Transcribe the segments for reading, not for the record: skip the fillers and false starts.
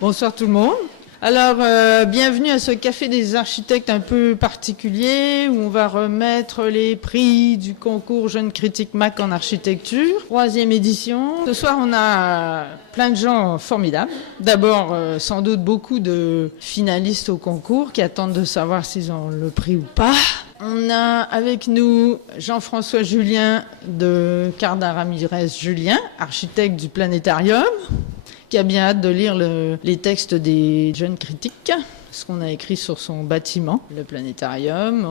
Bonsoir tout le monde. Alors, bienvenue à ce Café des architectes un peu particulier où on va remettre les prix du concours Jeunes Critiques MAC en architecture. 3e édition. Ce soir, on a plein de gens formidables. D'abord, sans doute beaucoup de finalistes au concours qui attendent de savoir s'ils ont le prix ou pas. On a avec nous Jean-François Julien de Cardin Ramirez Julien, architecte du Planétarium, qui a bien hâte de lire les textes des jeunes critiques, ce qu'on a écrit sur son bâtiment, le Planétarium.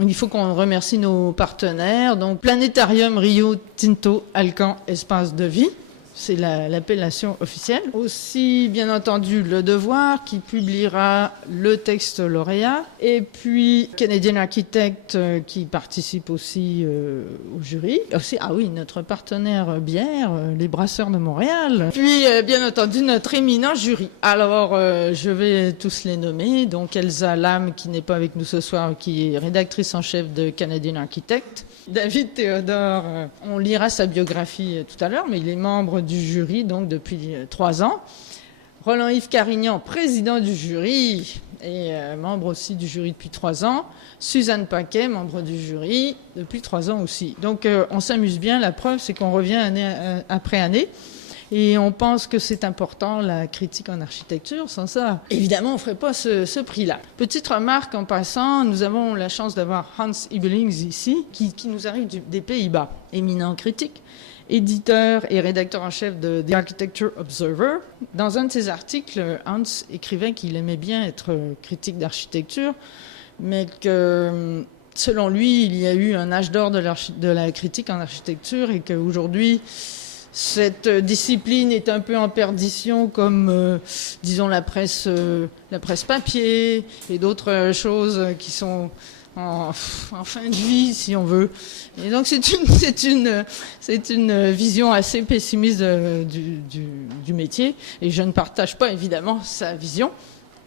Il faut qu'on remercie nos partenaires. Donc, Planétarium Rio Tinto Alcan Espace de Vie. C'est l'appellation officielle. Aussi, bien entendu, Le Devoir, qui publiera le texte lauréat. Et puis, Canadian Architect, qui participe aussi au jury. Aussi, notre partenaire bière, les Brasseurs de Montréal. Puis, bien entendu, notre éminent jury. Alors, je vais tous les nommer. Donc, Elsa Lam, qui n'est pas avec nous ce soir, qui est rédactrice en chef de Canadian Architect. David Théodore, on lira sa biographie tout à l'heure, mais il est membre du jury donc depuis 3 ans. Roland-Yves Carignan, président du jury et membre aussi du jury depuis 3 ans. Suzanne Paquet, membre du jury depuis 3 ans aussi. Donc on s'amuse bien, la preuve c'est qu'on revient année après année. Et on pense que c'est important, la critique en architecture. Sans ça, évidemment, on ne ferait pas ce prix-là. Petite remarque en passant, nous avons la chance d'avoir Hans Ibelings ici, qui nous arrive des Pays-Bas, éminent critique, éditeur et rédacteur en chef de The Architecture Observer. Dans un de ses articles, Hans écrivait qu'il aimait bien être critique d'architecture, mais que selon lui, il y a eu un âge d'or de la critique en architecture et qu'aujourd'hui, cette discipline est un peu en perdition comme, disons, la presse papier et d'autres choses qui sont en fin de vie, si on veut. Et donc, c'est une vision assez pessimiste du métier. Et je ne partage pas, évidemment, sa vision,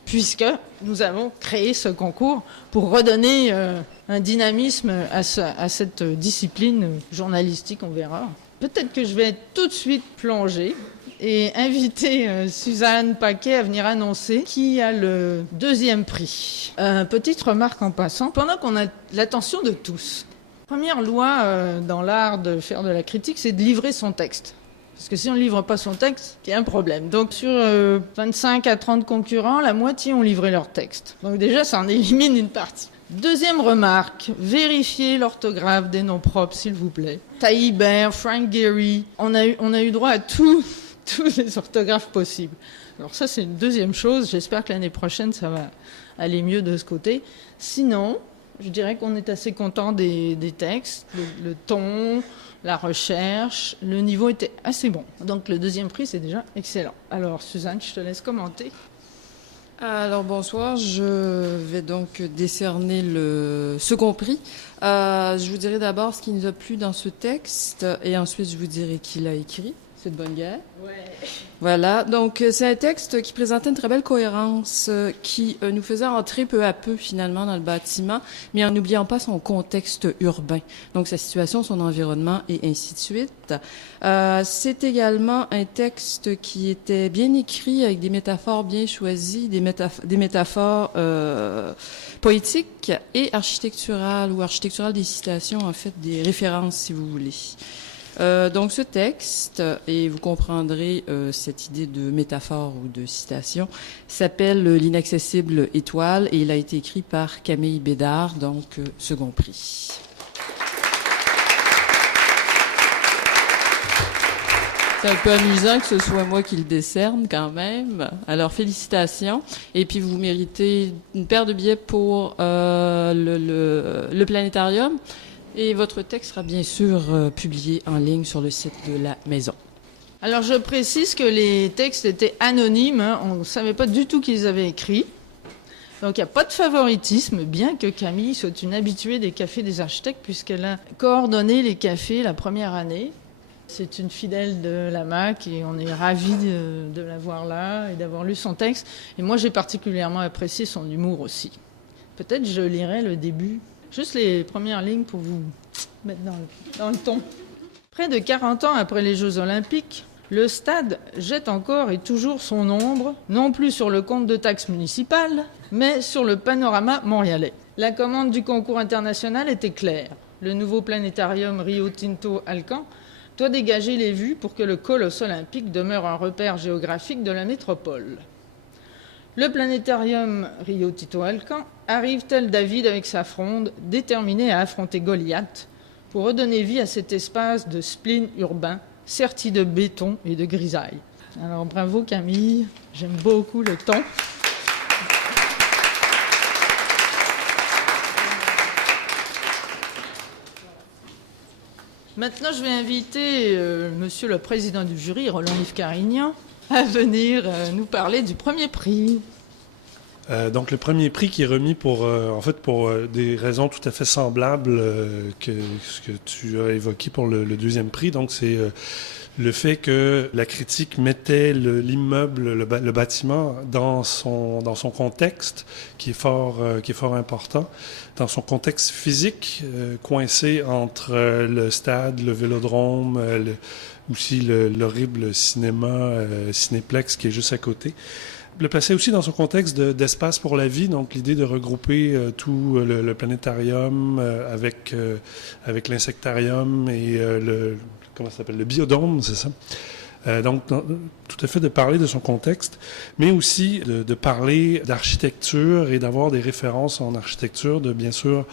puisque nous avons créé ce concours pour redonner un dynamisme à cette discipline journalistique, on verra. Peut-être que je vais tout de suite plonger et inviter Suzanne Paquet à venir annoncer qui a le 2e prix. Petite remarque en passant, pendant qu'on a l'attention de tous, première loi dans l'art de faire de la critique, c'est de livrer son texte. Parce que si on ne livre pas son texte, il y a un problème. Donc sur 25 à 30 concurrents, la moitié ont livré leur texte. Donc déjà, ça en élimine une partie. 2e remarque, vérifiez l'orthographe des noms propres, s'il vous plaît. Taillibert, Frank Gehry, on a eu droit à tous les orthographes possibles. Alors ça, c'est une 2e chose. J'espère que l'année prochaine, ça va aller mieux de ce côté. Sinon, je dirais qu'on est assez content des textes, le ton, la recherche. Le niveau était assez bon. Donc le 2e prix, c'est déjà excellent. Alors Suzanne, je te laisse commenter. Alors bonsoir, je vais donc décerner le second prix. Je vous dirai d'abord ce qui nous a plu dans ce texte et ensuite je vous dirai qui l'a écrit. C'est de bonne guerre. Ouais. Voilà, donc c'est un texte qui présentait une très belle cohérence, qui nous faisait entrer peu à peu finalement dans le bâtiment, mais en n'oubliant pas son contexte urbain, donc sa situation, son environnement et ainsi de suite. C'est également un texte qui était bien écrit avec des métaphores bien choisies, des métaphores poétiques et architecturales ou architecturales des citations, en fait des références si vous voulez. Donc ce texte, et vous comprendrez cette idée de métaphore ou de citation, s'appelle L'inaccessible étoile et il a été écrit par Camille Bédard, donc second prix. C'est un peu amusant que ce soit moi qui le décerne quand même. Alors félicitations. Et puis vous méritez une paire de billets pour le Planétarium. Et votre texte sera bien sûr publié en ligne sur le site de la maison. Alors je précise que les textes étaient anonymes, hein. On ne savait pas du tout qu'ils avaient écrit. Donc il n'y a pas de favoritisme, bien que Camille soit une habituée des cafés des architectes, puisqu'elle a coordonné les cafés la première année. C'est une fidèle de la MAC et on est ravis de la voir là et d'avoir lu son texte. Et moi j'ai particulièrement apprécié son humour aussi. Peut-être je lirai le début. Juste les premières lignes pour vous mettre dans le ton. Près de 40 ans après les Jeux Olympiques, Le stade jette encore et toujours son ombre, non plus sur le compte de taxes municipales, mais sur le panorama montréalais. La commande du concours international était claire. Le nouveau planétarium Rio Tinto Alcan doit dégager les vues pour que le colosse olympique demeure un repère géographique de la métropole. Le planétarium Rio Tinto Alcan arrive tel David avec sa fronde, déterminé à affronter Goliath pour redonner vie à cet espace de spleen urbain serti de béton et de grisaille. Alors bravo Camille, j'aime beaucoup le ton. Maintenant, je vais inviter Monsieur le Président du jury, Roland-Yves Carignan, à venir nous parler du premier prix. Donc le premier prix qui est remis pour des raisons tout à fait semblables que ce que tu as évoqué pour le deuxième prix. Donc c'est le fait que la critique mettait l'immeuble, le bâtiment dans son contexte qui est fort important, dans son contexte physique, coincé entre le stade, le vélodrome, aussi l'horrible cinéma Cinéplex qui est juste à côté. Le placer aussi dans son contexte d'espace pour la vie, donc l'idée de regrouper tout le planétarium avec l'insectarium et comment ça s'appelle, le biodôme, c'est ça. Donc, tout à fait de parler de son contexte, mais aussi de parler d'architecture et d'avoir des références en architecture, de bien sûr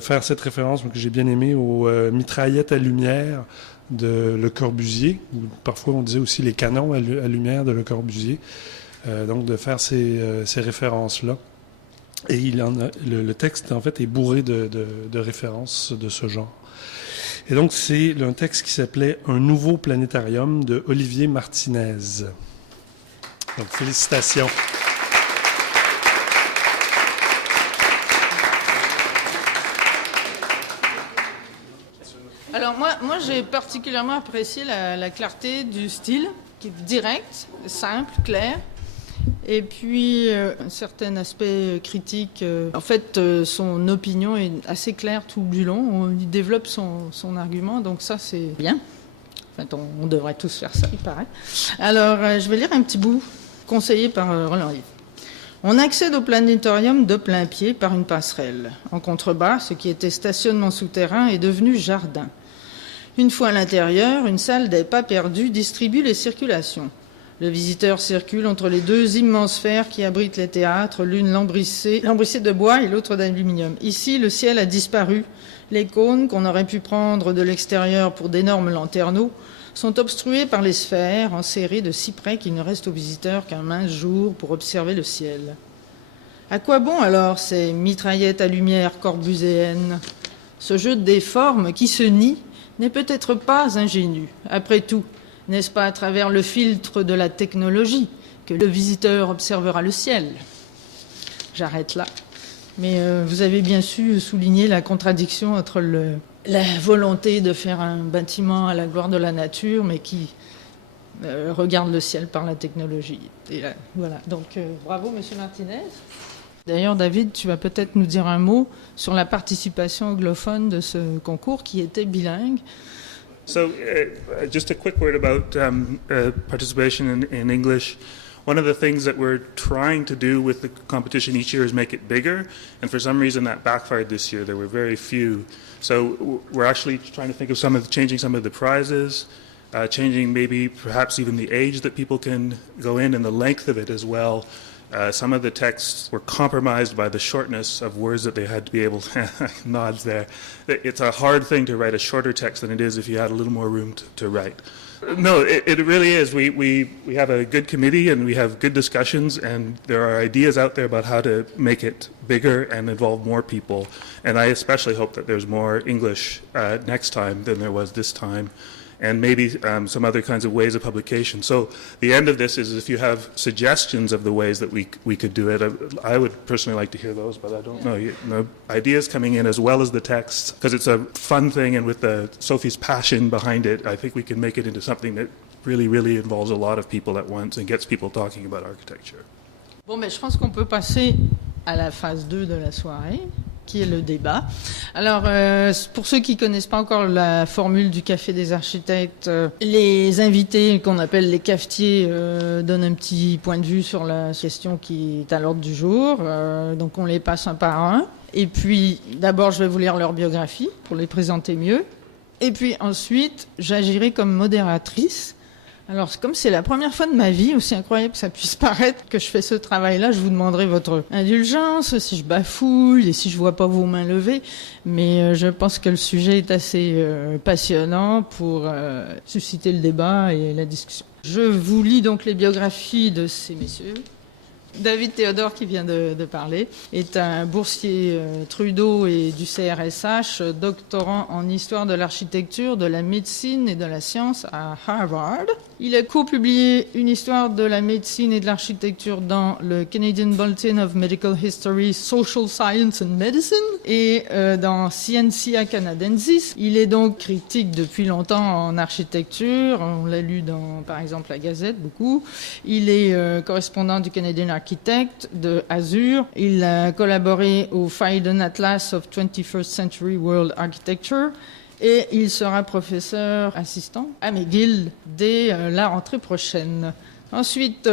faire cette référence que j'ai bien aimée aux mitraillettes à lumière de Le Corbusier, ou parfois on disait aussi les canons à lumière de Le Corbusier. Donc de faire ces références-là. Et le texte, en fait, est bourré de références de ce genre. Et donc, c'est un texte qui s'appelait « Un nouveau planétarium » de Olivier Martinez. Donc, félicitations. Alors moi j'ai particulièrement apprécié la clarté du style, qui est direct, simple, clair. Et puis, un certain aspect critique. En fait, son opinion est assez claire tout du long. Il développe son argument, donc ça, c'est bien. En fait, on devrait tous faire ça, il paraît. Alors, je vais lire un petit bout, conseillé par Roland-Yves. On accède au planétorium de plein pied par une passerelle. En contrebas, ce qui était stationnement souterrain est devenu jardin. Une fois à l'intérieur, une salle des pas perdus distribue les circulations. Le visiteur circule entre les deux immenses sphères qui abritent les théâtres, l'une lambrissée de bois et l'autre d'aluminium. Ici, le ciel a disparu. Les cônes, qu'on aurait pu prendre de l'extérieur pour d'énormes lanterneaux, sont obstrués par les sphères, enserrées de si près qu'il ne reste aux visiteurs qu'un mince jour pour observer le ciel. À quoi bon alors ces mitraillettes à lumière corbuséennes ? Ce jeu des formes qui se nie n'est peut-être pas ingénu. Après tout, n'est-ce pas à travers le filtre de la technologie que le visiteur observera le ciel ? J'arrête là. Mais vous avez bien su souligner la contradiction entre la volonté de faire un bâtiment à la gloire de la nature, mais qui regarde le ciel par la technologie. Et là, voilà. Donc, bravo, Monsieur Martinez. D'ailleurs, David, tu vas peut-être nous dire un mot sur la participation anglophone de ce concours qui était bilingue. So, just a quick word about participation in English. One of the things that we're trying to do with the competition each year is make it bigger, and for some reason that backfired this year. There were very few. So we're actually trying to think of changing some of the prizes, changing maybe perhaps even the age that people can go in and the length of it as well. Some of the texts were compromised by the shortness of words that they had to be able to nods there. It's a hard thing to write a shorter text than it is if you had a little more room to write. No, it really is. We have a good committee and we have good discussions, and there are ideas out there about how to make it bigger and involve more people. And I especially hope that there's more English next time than there was this time, and maybe some other kinds of ways of publication. So the end of this is if you have suggestions of the ways that we could do it, I would personally like to hear those, but I don't know. Ideas coming in as well as the texts, because it's a fun thing, and with Sophie's passion behind it, I think we can make it into something that really, really involves a lot of people at once and gets people talking about architecture. Bon, mais je pense qu'on peut passer à la phase 2 de la soirée. qui est le débat. Alors, pour ceux qui connaissent pas encore la formule du Café des architectes, les invités qu'on appelle les cafetiers donnent un petit point de vue sur la question qui est à l'ordre du jour. Donc, on les passe un par un. Et puis, d'abord, je vais vous lire leur biographie pour les présenter mieux. Et puis ensuite, j'agirai comme modératrice. Alors, comme c'est la première fois de ma vie, aussi incroyable que ça puisse paraître, que je fais ce travail-là, je vous demanderai votre indulgence si je bafouille et si je vois pas vos mains levées. Mais je pense que le sujet est assez passionnant pour susciter le débat et la discussion. Je vous lis donc les biographies de ces messieurs. David Théodore, qui vient de parler, est un boursier Trudeau et du CRSH, doctorant en histoire de l'architecture, de la médecine et de la science à Harvard. Il a co-publié une histoire de la médecine et de l'architecture dans le Canadian Bulletin of Medical History, Social Science and Medicine et dans Scientia Canadensis. Il est donc critique depuis longtemps en architecture. On l'a lu dans, par exemple, la Gazette, beaucoup. Il est correspondant du Canadian Architect de Azur. Il a collaboré au Phaidon Atlas of 21st Century World Architecture. Et il sera professeur assistant à McGill dès la rentrée prochaine. Ensuite,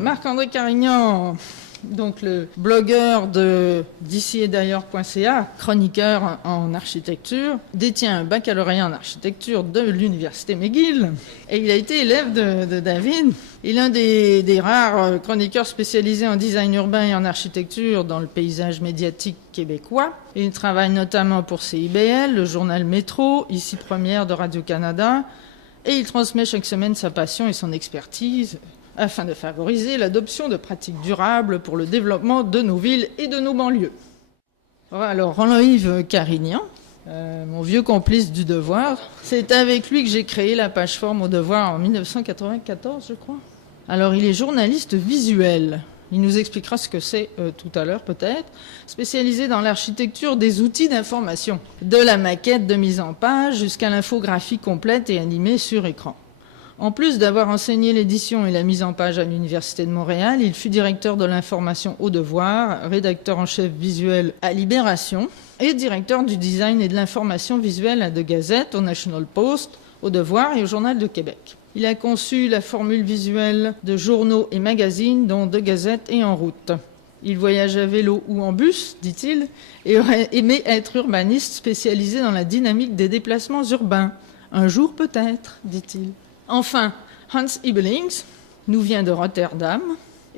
Marc-André Carignan, donc le blogueur de d'ici et d'ailleurs.ca, chroniqueur en architecture, détient un baccalauréat en architecture de l'université McGill. Et il a été élève de David. Il est l'un des rares chroniqueurs spécialisés en design urbain et en architecture dans le paysage médiatique québécois. Il travaille notamment pour CIBL, le journal Métro, ici première de Radio-Canada, et il transmet chaque semaine sa passion et son expertise afin de favoriser l'adoption de pratiques durables pour le développement de nos villes et de nos banlieues. Alors, Roland-Yves Carignan, mon vieux complice du Devoir, c'est avec lui que j'ai créé la page forme au Devoir en 1994, je crois. Alors, il est journaliste visuel. Il nous expliquera ce que c'est tout à l'heure, peut-être. Spécialisé dans l'architecture des outils d'information, de la maquette de mise en page jusqu'à l'infographie complète et animée sur écran. En plus d'avoir enseigné l'édition et la mise en page à l'Université de Montréal, il fut directeur de l'information au Devoir, rédacteur en chef visuel à Libération et directeur du design et de l'information visuelle à The Gazette, au National Post, au Devoir et au Journal de Québec. Il a conçu la formule visuelle de journaux et magazines, dont The Gazette et En route. Il voyage à vélo ou en bus, dit-il, et aurait aimé être urbaniste spécialisé dans la dynamique des déplacements urbains. Un jour peut-être, dit-il. Enfin, Hans Ibelings nous vient de Rotterdam.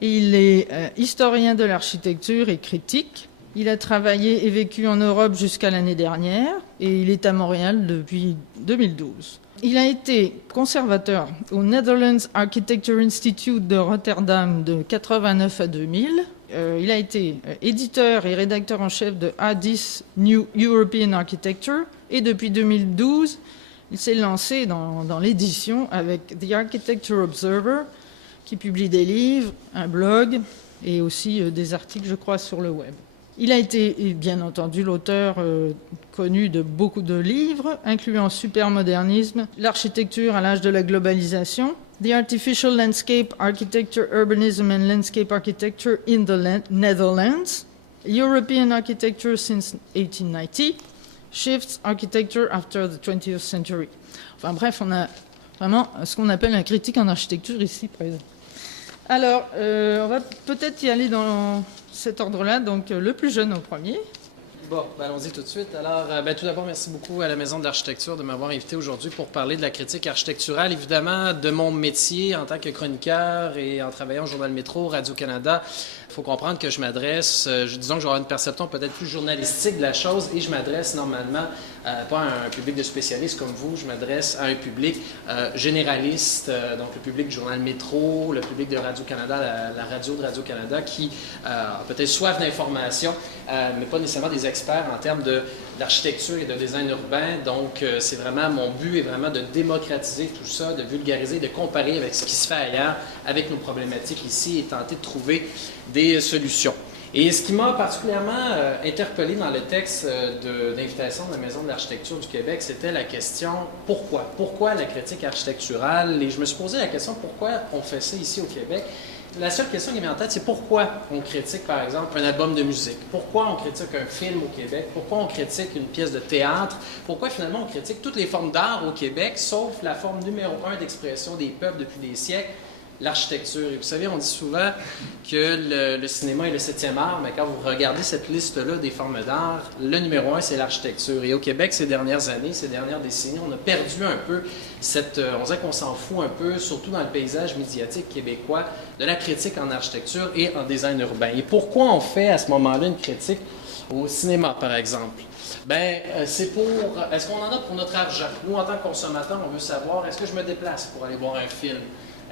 Il est historien de l'architecture et critique. Il a travaillé et vécu en Europe jusqu'à l'année dernière et il est à Montréal depuis 2012. Il a été conservateur au Netherlands Architecture Institute de Rotterdam de 89 à 2000. Il a été éditeur et rédacteur en chef de A10 New European Architecture et depuis 2012, il s'est lancé dans l'édition avec The Architecture Observer qui publie des livres, un blog et aussi des articles, je crois, sur le web. Il a été, bien entendu, l'auteur connu de beaucoup de livres, incluant Supermodernisme, L'architecture à l'âge de la globalisation, The Artificial Landscape Architecture, Urbanism and Landscape Architecture in the Netherlands, European Architecture since 1890, Shifts Architecture after the 20th Century. Enfin bref, on a vraiment ce qu'on appelle un critique en architecture ici présent. Alors, on va peut-être y aller dans cet ordre-là, donc le plus jeune au premier. Bon, allons-y tout de suite. Alors, tout d'abord, merci beaucoup à la Maison de l'Architecture de m'avoir invité aujourd'hui pour parler de la critique architecturale. Évidemment, de mon métier en tant que chroniqueur et en travaillant au Journal Métro, Radio-Canada, il faut comprendre que je m'adresse, disons que j'aurai une perception peut-être plus journalistique de la chose et je m'adresse normalement pas à un public de spécialistes comme vous, je m'adresse à un public généraliste, donc le public du Journal Métro, le public de Radio-Canada, la radio de Radio-Canada qui a peut-être soif d'information, mais pas nécessairement des experts en termes d'architecture et de design urbain. Donc, c'est vraiment, mon but est vraiment de démocratiser tout ça, de vulgariser, de comparer avec ce qui se fait ailleurs, avec nos problématiques ici et tenter de trouver des solutions. Et ce qui m'a particulièrement interpellé dans le texte d'invitation de la Maison de l'Architecture du Québec, c'était la question « Pourquoi? Pourquoi la critique architecturale? » Et je me suis posé la question « Pourquoi on fait ça ici au Québec? » la seule question qui me vient en tête, c'est pourquoi on critique, par exemple, un album de musique? Pourquoi on critique un film au Québec? Pourquoi on critique une pièce de théâtre? Pourquoi, finalement, on critique toutes les formes d'art au Québec, sauf la forme numéro 1 d'expression des peuples depuis des siècles, l'architecture? Et vous savez, on dit souvent que le cinéma est le 7e art, mais quand vous regardez cette liste-là des formes d'art, le numéro 1, c'est l'architecture. Et au Québec, ces dernières années, ces dernières décennies, on a perdu un peu on dirait qu'on s'en fout un peu, surtout dans le paysage médiatique québécois, de la critique en architecture et en design urbain. Et pourquoi on fait à ce moment-là une critique au cinéma, par exemple? C'est est-ce qu'on en a pour notre argent? Nous, en tant que consommateurs, on veut savoir, est-ce que je me déplace pour aller voir un film?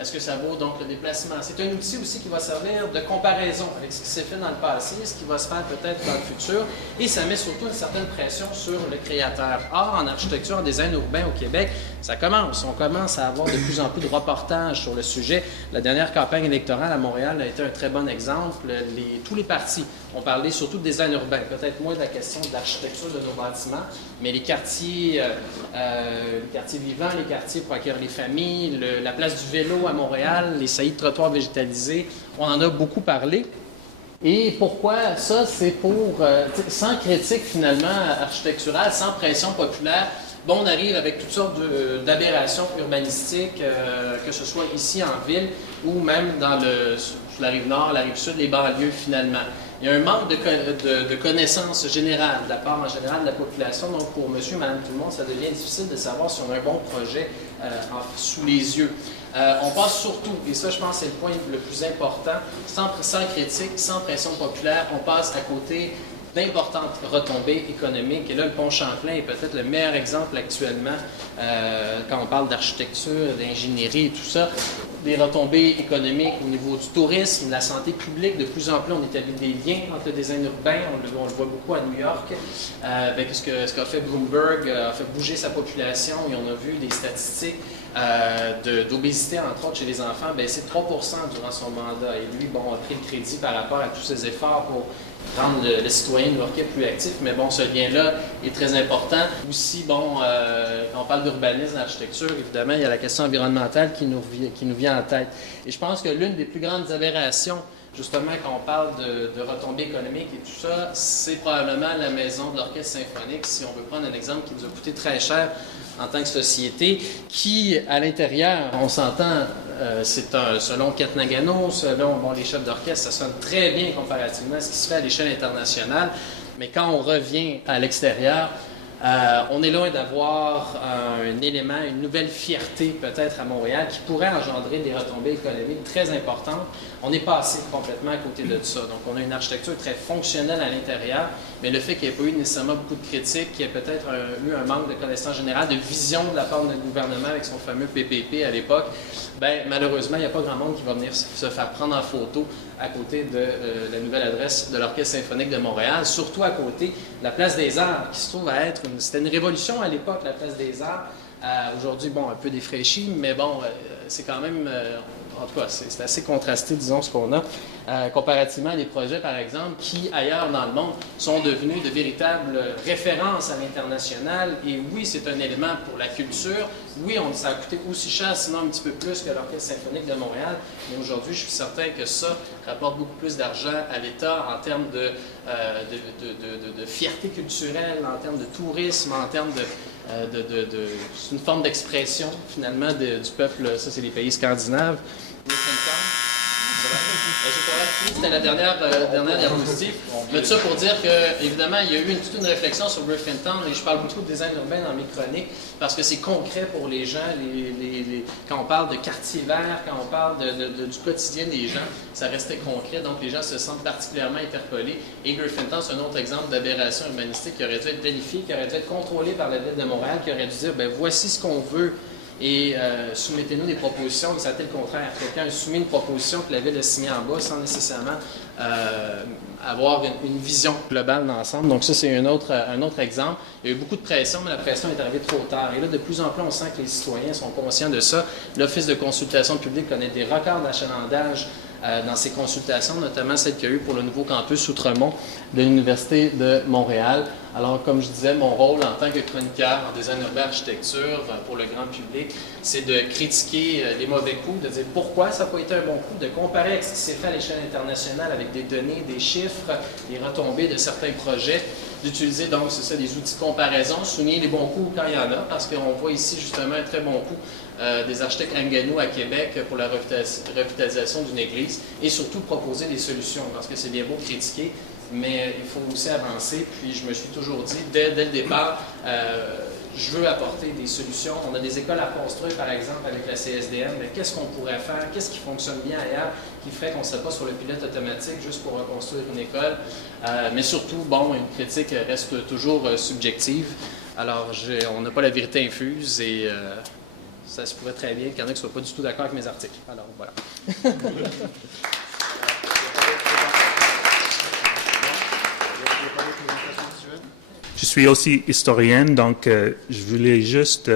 Est-ce que ça vaut donc le déplacement? C'est un outil aussi qui va servir de comparaison avec ce qui s'est fait dans le passé, ce qui va se faire peut-être dans le futur, et ça met surtout une certaine pression sur le créateur. Or, en architecture, en design urbain au Québec, ça commence. On commence à avoir de plus en plus de reportages sur le sujet. La dernière campagne électorale à Montréal a été un très bon exemple. Tous les partis ont parlé surtout de design urbain, peut-être moins de la question de l'architecture de nos bâtiments, mais les quartiers vivants, les quartiers pour accueillir les familles, la place du vélo à Montréal, les saillies de trottoirs végétalisés, on en a beaucoup parlé. Et pourquoi ça? C'est sans critique finalement architecturale, sans pression populaire, on arrive avec toutes sortes d'aberrations urbanistiques, que ce soit ici en ville ou même sur la rive nord, la rive sud, les banlieues finalement. Il y a un manque de connaissances générales de la part en général de la population. Donc, pour monsieur, madame, tout le monde, ça devient difficile de savoir si on a un bon projet sous les yeux. On passe surtout, et ça, je pense, c'est le point le plus important, sans critique, sans pression populaire, on passe à côté d'importantes retombées économiques. Et là, le pont Champlain est peut-être le meilleur exemple actuellement quand on parle d'architecture, d'ingénierie et tout ça. Des retombées économiques au niveau du tourisme, de la santé publique. De plus en plus, on établit des liens entre le design urbain. On le voit beaucoup à New York. Ce qu'a fait Bloomberg a fait bouger sa population et on a vu des statistiques d'obésité, entre autres, chez les enfants, baisser de 3% durant son mandat. Et lui, a pris le crédit par rapport à tous ses efforts pour rendre le citoyen new-yorkais plus actif. Mais ce lien-là est très important. Aussi, quand on parle d'urbanisme, d'architecture, évidemment, il y a la question environnementale qui nous vient en tête. Et je pense que l'une des plus grandes aberrations, justement, quand on parle de retombées économiques et tout ça, c'est probablement la maison de l'Orchestre symphonique, si on veut prendre un exemple qui nous a coûté très cher en tant que société, qui, à l'intérieur, on s'entend, selon Kent Nagano, selon les chefs d'orchestre, ça sonne très bien comparativement à ce qui se fait à l'échelle internationale, mais quand on revient à l'extérieur, on est loin d'avoir un élément, une nouvelle fierté peut-être à Montréal qui pourrait engendrer des retombées économiques très importantes. On est passé complètement à côté de ça. Donc, on a une architecture très fonctionnelle à l'intérieur, mais le fait qu'il n'y ait pas eu nécessairement beaucoup de critiques, qu'il y ait peut-être eu un manque de connaissance générale, de vision de la part du gouvernement avec son fameux PPP à l'époque, malheureusement, il n'y a pas grand monde qui va venir se faire prendre en photo à côté de la nouvelle adresse de l'Orchestre symphonique de Montréal, surtout à côté de la Place des Arts, qui se trouve à être c'était une révolution à l'époque, la Place des Arts. Aujourd'hui, un peu défraîchi, mais c'est quand même, en tout cas, c'est assez contrasté, disons, ce qu'on a, comparativement à des projets, par exemple, qui, ailleurs dans le monde, sont devenus de véritables références à l'international. Et oui, c'est un élément pour la culture. Oui, ça a coûté aussi cher, sinon un petit peu plus que l'Orchestre symphonique de Montréal. Mais aujourd'hui, je suis certain que ça rapporte beaucoup plus d'argent à l'État en termes de fierté culturelle, en termes de tourisme, en termes c'est une forme d'expression, finalement, du peuple. Ça, c'est les pays scandinaves. C'était la dernière diapositive. Mais tout ça pour dire que, évidemment, il y a eu toute une réflexion sur Griffintown, et je parle beaucoup de design urbain dans mes chroniques, parce que c'est concret pour les gens. Quand on parle de quartier vert, quand on parle du quotidien des gens, ça restait concret, donc les gens se sentent particulièrement interpellés. Et Griffintown, c'est un autre exemple d'aberration urbanistique qui aurait dû être planifié, qui aurait dû être contrôlé par la Ville de Montréal, qui aurait dû dire, voici ce qu'on veut. Et soumettez-nous des propositions, mais ça a été le contraire. Quelqu'un a soumis une proposition que la Ville a signée en bas sans nécessairement avoir une vision globale d'ensemble. Donc ça, c'est un autre exemple. Il y a eu beaucoup de pression, mais la pression est arrivée trop tard. Et là, de plus en plus, on sent que les citoyens sont conscients de ça. L'Office de consultation publique connaît des records d'achalandage dans ses consultations, notamment celle qu'il y a eu pour le nouveau campus Outremont de l'Université de Montréal. Alors, comme je disais, mon rôle en tant que chroniqueur en design urbain architecture pour le grand public, c'est de critiquer les mauvais coups, de dire pourquoi ça n'a pas été un bon coup, de comparer avec ce qui s'est fait à l'échelle internationale avec des données, des chiffres, des retombées de certains projets, d'utiliser donc, c'est ça, des outils de comparaison, souligner les bons coups quand il y en a, parce qu'on voit ici justement un très bon coup des architectes Anganou à Québec pour la revitalisation d'une église et surtout proposer des solutions, parce que c'est bien beau de critiquer, mais il faut aussi avancer. Puis je me suis toujours dit, dès le départ, je veux apporter des solutions. On a des écoles à construire, par exemple, avec la CSDM, mais qu'est-ce qu'on pourrait faire? Qu'est-ce qui fonctionne bien ailleurs qui ferait qu'on ne serait pas sur le pilote automatique juste pour reconstruire une école? Mais surtout, bon, une critique reste toujours subjective. Alors, on n'a pas la vérité infuse et ça se pourrait très bien qu'il y en a qui ne soient pas du tout d'accord avec mes articles. Alors, voilà. Je suis aussi historien, donc je voulais juste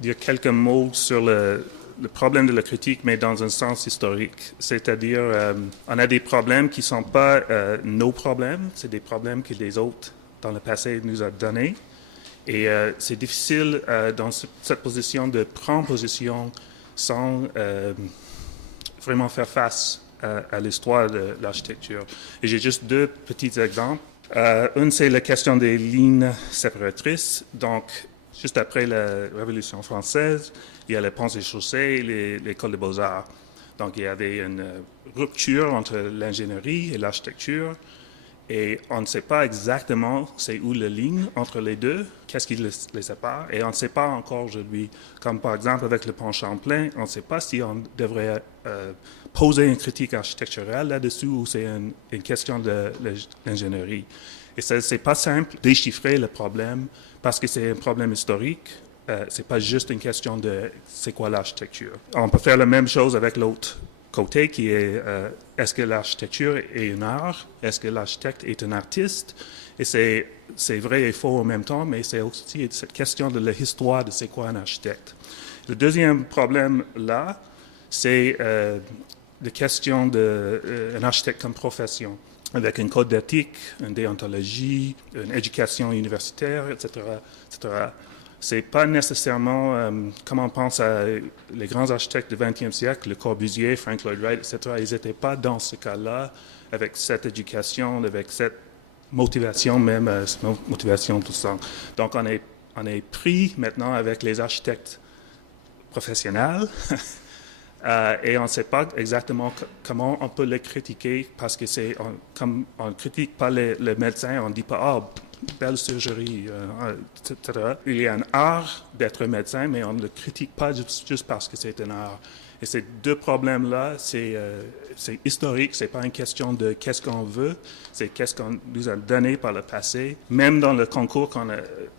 dire quelques mots sur le problème de la critique, mais dans un sens historique. C'est-à-dire, on a des problèmes qui ne sont pas nos problèmes, c'est des problèmes que les autres dans le passé nous ont donnés. Et c'est difficile dans cette position de prendre position sans vraiment faire face à l'histoire de l'architecture. Et j'ai juste deux petits exemples. Une, c'est la question des lignes séparatrices. Donc, juste après la Révolution française, il y a les ponts et chaussées et l'école des beaux-arts. Donc, il y avait une rupture entre l'ingénierie et l'architecture. Et on ne sait pas exactement c'est où la ligne entre les deux, qu'est-ce qui les sépare. Et on ne sait pas encore aujourd'hui. Comme par exemple avec le pont Champlain, on ne sait pas si on devrait poser une critique architecturale là-dessus ou c'est une question de l'ingénierie. Et ce n'est pas simple de déchiffrer le problème parce que c'est un problème historique. Ce n'est pas juste une question de c'est quoi l'architecture. On peut faire la même chose avec l'autre côté qui est est-ce que l'architecture est un art? Est-ce que l'architecte est un artiste? Et c'est vrai et faux en même temps, mais c'est aussi cette question de l'histoire de c'est quoi un architecte. Le deuxième problème là, c'est la question d'un architecte comme profession, avec un code d'éthique, une déontologie, une éducation universitaire, etc., etc. C'est pas nécessairement, comme on pense à les grands architectes du 20e siècle, Le Corbusier, Frank Lloyd Wright, etc., ils n'étaient pas dans ce cas-là, avec cette éducation, avec cette motivation même, cette motivation, tout ça. Donc, on est pris maintenant avec les architectes professionnels et on ne sait pas exactement comment on peut les critiquer parce que comme on ne critique pas les médecins, on ne dit pas « Ah, belle surgerie, etc. » Il y a un art d'être médecin, mais on ne le critique pas juste parce que c'est un art. Et ces deux problèmes-là, c'est historique, c'est pas une question de qu'est-ce qu'on veut, c'est qu'est-ce qu'on nous a donné par le passé. Même dans le concours qu'on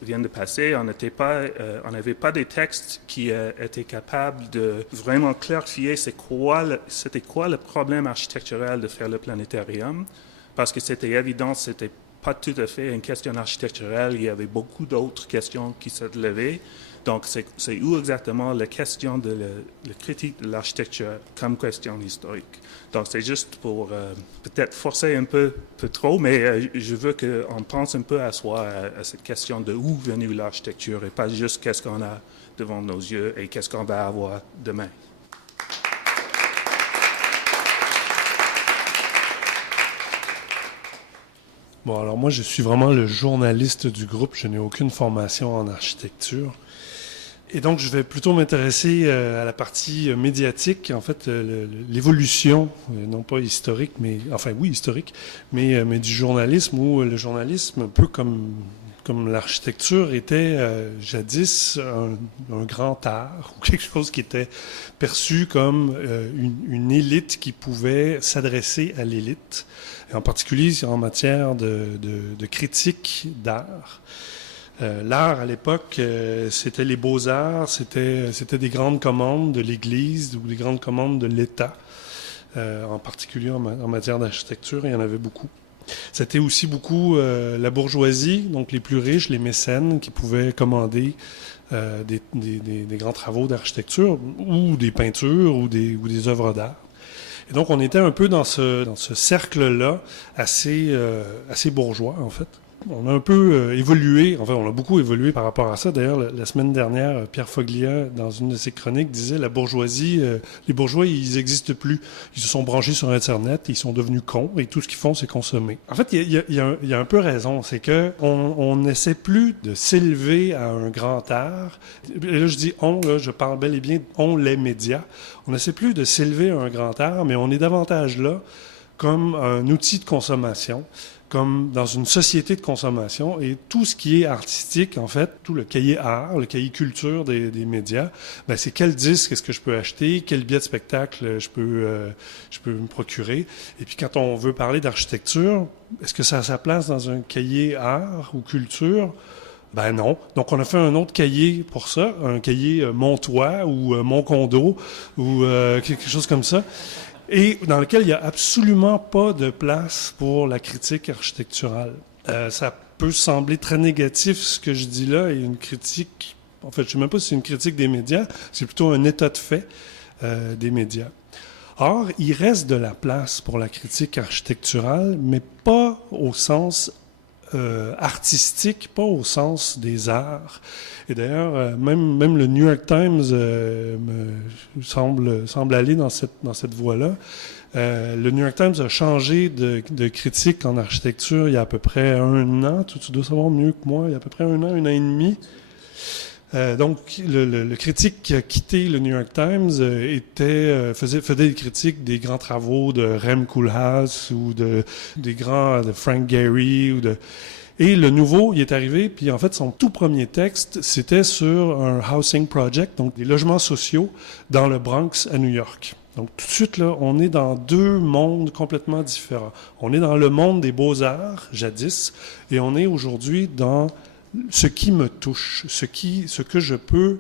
vient de passer, on n'avait pas des textes qui étaient capables de vraiment clarifier c'était quoi le problème architectural de faire le planétarium, parce que c'était évident, c'était pas tout à fait une question architecturale, il y avait beaucoup d'autres questions qui se levaient. Donc, c'est où exactement la question de la critique de l'architecture comme question historique. Donc, c'est juste pour peut-être forcer un peu trop, mais je veux qu'on pense un peu à soi, à cette question de où est venue l'architecture et pas juste qu'est-ce qu'on a devant nos yeux et qu'est-ce qu'on va avoir demain. Bon, alors moi, je suis vraiment le journaliste du groupe. Je n'ai aucune formation en architecture. Et donc, je vais plutôt m'intéresser à la partie médiatique, en fait, l'évolution, non pas historique, mais, enfin oui, historique, mais du journalisme, où le journalisme, un peu comme l'architecture, était jadis un grand art, ou quelque chose qui était perçu comme une élite qui pouvait s'adresser à l'élite, et en particulier en matière de critique d'art. L'art, à l'époque, c'était les beaux-arts, c'était des grandes commandes de l'Église ou des grandes commandes de l'État, en particulier en matière d'architecture, il y en avait beaucoup. C'était aussi beaucoup la bourgeoisie, donc les plus riches, les mécènes, qui pouvaient commander des grands travaux d'architecture ou des peintures ou des œuvres d'art. Et donc, on était un peu dans ce cercle-là, assez bourgeois, en fait. on a un peu évolué, enfin on a beaucoup évolué par rapport à ça. D'ailleurs, la semaine dernière, Pierre Foglia, dans une de ses chroniques, disait la bourgeoisie, les bourgeois, ils n'existent plus. Ils se sont branchés sur Internet, ils sont devenus cons et tout ce qu'ils font, c'est consommer. En fait, il y a un peu raison, c'est que on n'essaie plus de s'élever à un grand art. Et là, je dis on, là, je parle bel et bien on, les médias. On n'essaie plus de s'élever à un grand art, mais on est davantage là comme un outil de consommation, comme dans une société de consommation, et tout ce qui est artistique, en fait, tout le cahier art, le cahier culture des médias, ben c'est quel disque est-ce que je peux acheter, quel billet de spectacle je peux me procurer. Et puis quand on veut parler d'architecture, est-ce que ça a sa place dans un cahier art ou culture? Ben non. Donc on a fait un autre cahier pour ça, un cahier Mon Toit ou Mon Condo ou quelque chose comme ça. Et dans lequel il n'y a absolument pas de place pour la critique architecturale. Ça peut sembler très négatif, ce que je dis là, et une critique, en fait, je ne sais même pas si c'est une critique des médias, c'est plutôt un état de fait des médias. Or, il reste de la place pour la critique architecturale, mais pas au sens artistique, pas au sens des arts. Et d'ailleurs, même le New York Times semble aller dans cette voie-là. Le New York Times a changé de critique en architecture il y a à peu près 1 an. Tu dois savoir mieux que moi. Il y a à peu près 1 an, 1 an et demi. Donc, le critique qui a quitté le New York Times faisait des critiques des grands travaux de Rem Koolhaas ou des grands de Frank Gehry et le nouveau, il est arrivé, puis en fait, son tout premier texte, c'était sur un housing project, donc des logements sociaux dans le Bronx à New York. Donc, tout de suite, là, on est dans 2 mondes complètement différents. On est dans le monde des beaux-arts, jadis, et on est aujourd'hui dans ce qui me touche, ce que je peux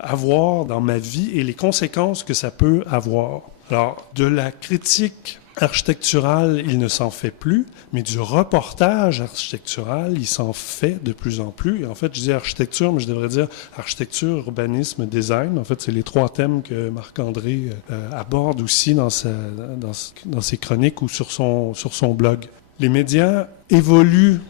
avoir dans ma vie et les conséquences que ça peut avoir. Alors, de la critique architecturale, il ne s'en fait plus, mais du reportage architectural, il s'en fait de plus en plus. Et en fait, je dis architecture, mais je devrais dire architecture, urbanisme, design. En fait, c'est les 3 thèmes que Marc-André aborde aussi dans ses chroniques ou sur son blog. Les médias évoluent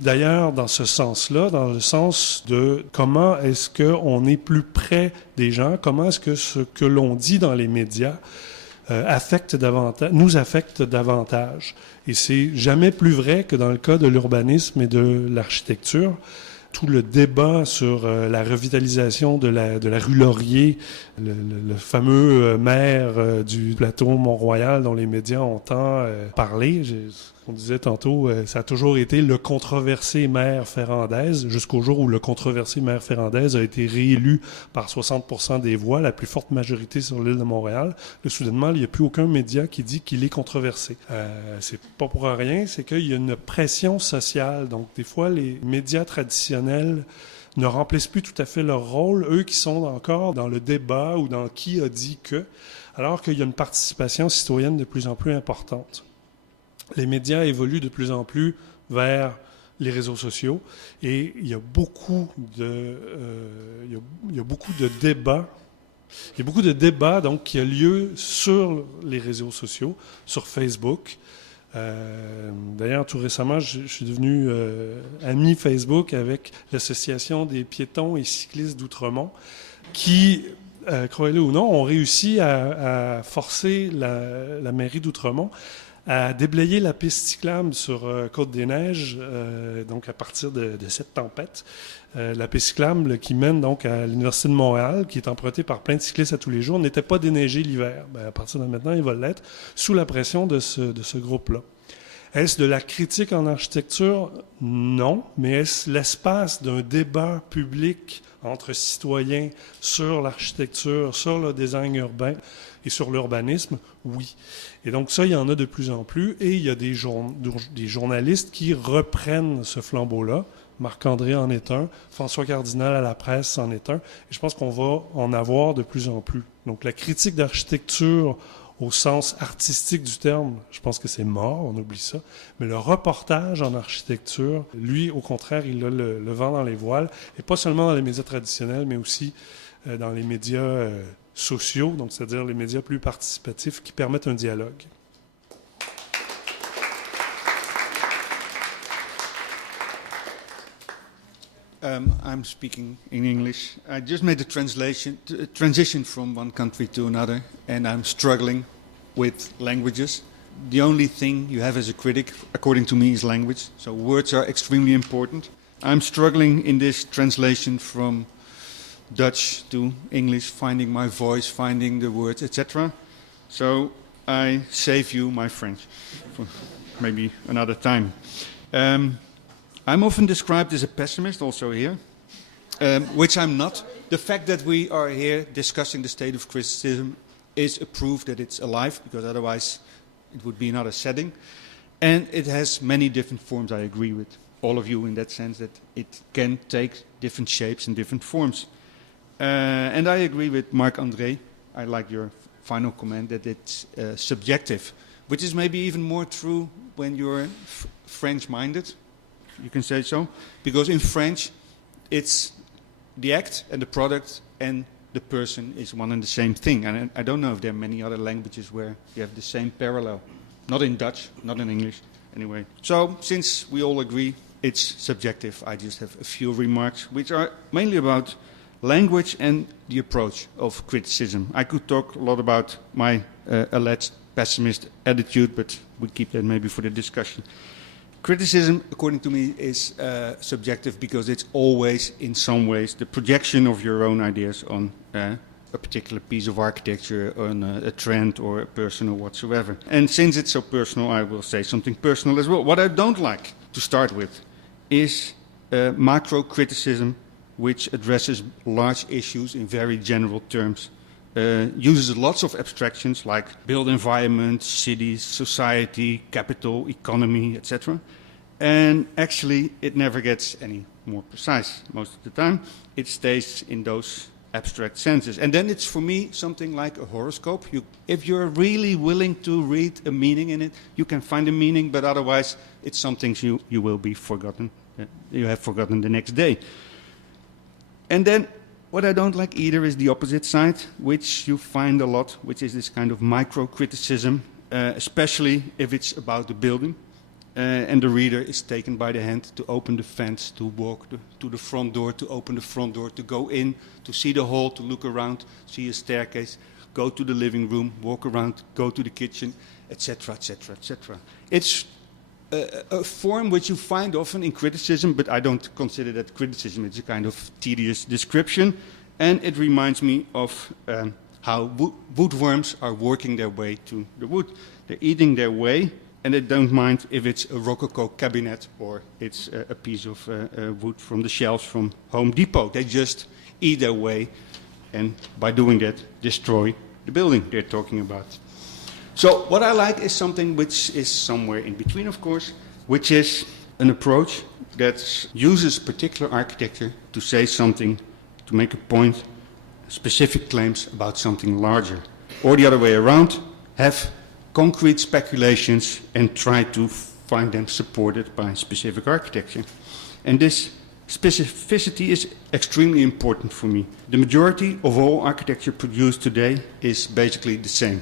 d'ailleurs dans ce sens-là, dans le sens de comment est-ce qu'on est plus près des gens, comment est-ce que ce que l'on dit dans les médias nous affecte davantage. Et c'est jamais plus vrai que dans le cas de l'urbanisme et de l'architecture. Tout le débat sur la revitalisation de la rue Laurier, le fameux maire du plateau Mont-Royal dont les médias ont tant parlé. On disait tantôt, ça a toujours été le controversé maire Ferrandez, jusqu'au jour où le controversé maire Ferrandez a été réélu par 60% des voix, la plus forte majorité sur l'île de Montréal. Là, soudainement, il n'y a plus aucun média qui dit qu'il est controversé. C'est pas pour rien, c'est qu'il y a une pression sociale. Donc, des fois, les médias traditionnels ne remplissent plus tout à fait leur rôle, eux qui sont encore dans le débat ou dans qui a dit que, alors qu'il y a une participation citoyenne de plus en plus importante. Les médias évoluent de plus en plus vers les réseaux sociaux et il y a beaucoup de débats. Il y a beaucoup de débats donc qui a lieu sur les réseaux sociaux, sur Facebook. D'ailleurs, tout récemment, je suis devenu ami Facebook avec l'Association des piétons et cyclistes d'Outremont qui, croyez-le ou non, ont réussi à forcer la mairie d'Outremont à déblayer la piste cyclable sur Côte-des-Neiges, donc à partir de cette tempête. La piste cyclable qui mène donc à l'Université de Montréal, qui est empruntée par plein de cyclistes à tous les jours, n'était pas déneigée l'hiver. À partir de maintenant, il va l'être, sous la pression de ce groupe-là. Est-ce de la critique en architecture? Non, mais est-ce l'espace d'un débat public entre citoyens sur l'architecture, sur le design urbain et sur l'urbanisme? Oui. Et donc ça, il y en a de plus en plus, et il y a des journalistes qui reprennent ce flambeau-là. Marc-André en est un, François Cardinal à la presse en est un, et je pense qu'on va en avoir de plus en plus. Donc la critique d'architecture au sens artistique du terme, je pense que c'est mort, on oublie ça. Mais le reportage en architecture, lui, au contraire, il a le vent dans les voiles, et pas seulement dans les médias traditionnels, mais aussi dans les médias sociaux, donc c'est-à-dire les médias plus participatifs qui permettent un dialogue. I'm speaking in English. I just made a transition from one country to another, and I'm struggling with languages. The only thing you have as a critic, according to me, is language. So words are extremely important. I'm struggling in this translation from Dutch to English, finding my voice, finding the words, etc. So I save you my French for maybe another time. I'm often described as a pessimist also here, which I'm not. The fact that we are here discussing the state of criticism is a proof that it's alive, because otherwise it would be another setting. And it has many different forms. I agree with all of you in that sense that it can take different shapes and different forms. And I agree with Marc-André. I like your final comment that it's subjective, which is maybe even more true when you're French-minded, you can say so, because in French it's the act and the product and the person is one and the same thing. And I don't know if there are many other languages where you have the same parallel. Not in Dutch, not in English, anyway. So, since we all agree it's subjective, I just have a few remarks, which are mainly about language and the approach of criticism. I could talk a lot about my alleged pessimist attitude, but we keep that maybe for the discussion. Criticism, according to me, is subjective because it's always, in some ways, the projection of your own ideas on a particular piece of architecture, on a trend or a person or whatsoever. And since it's so personal, I will say something personal as well. What I don't like, to start with, is macro criticism, which addresses large issues in very general terms. Uses lots of abstractions like built environment, cities, society, capital, economy, etc. And actually it never gets any more precise most of the time. It stays in those abstract senses. And then it's for me something like a horoscope. If you're really willing to read a meaning in it, you can find a meaning, but otherwise it's something you will be forgotten. You have forgotten the next day. And then what I don't like either is the opposite side, which you find a lot, which is this kind of micro-criticism, especially if it's about the building, and the reader is taken by the hand to open the fence, to walk to the front door, to open the front door, to go in, to see the hall, to look around, see a staircase, go to the living room, walk around, go to the kitchen, etc., etc., etc. It's a form which you find often in criticism, but I don't consider that criticism. It's a kind of tedious description, and it reminds me of how woodworms are working their way to the wood. They're eating their way, and they don't mind if it's a Rococo cabinet or it's a piece of wood from the shelves from Home Depot. They just eat their way, and by doing that, destroy the building they're talking about. So what I like is something which is somewhere in between, of course, which is an approach that uses particular architecture to say something, to make a point, specific claims about something larger. Or the other way around, have concrete speculations and try to find them supported by specific architecture. And this specificity is extremely important for me. The majority of all architecture produced today is basically the same.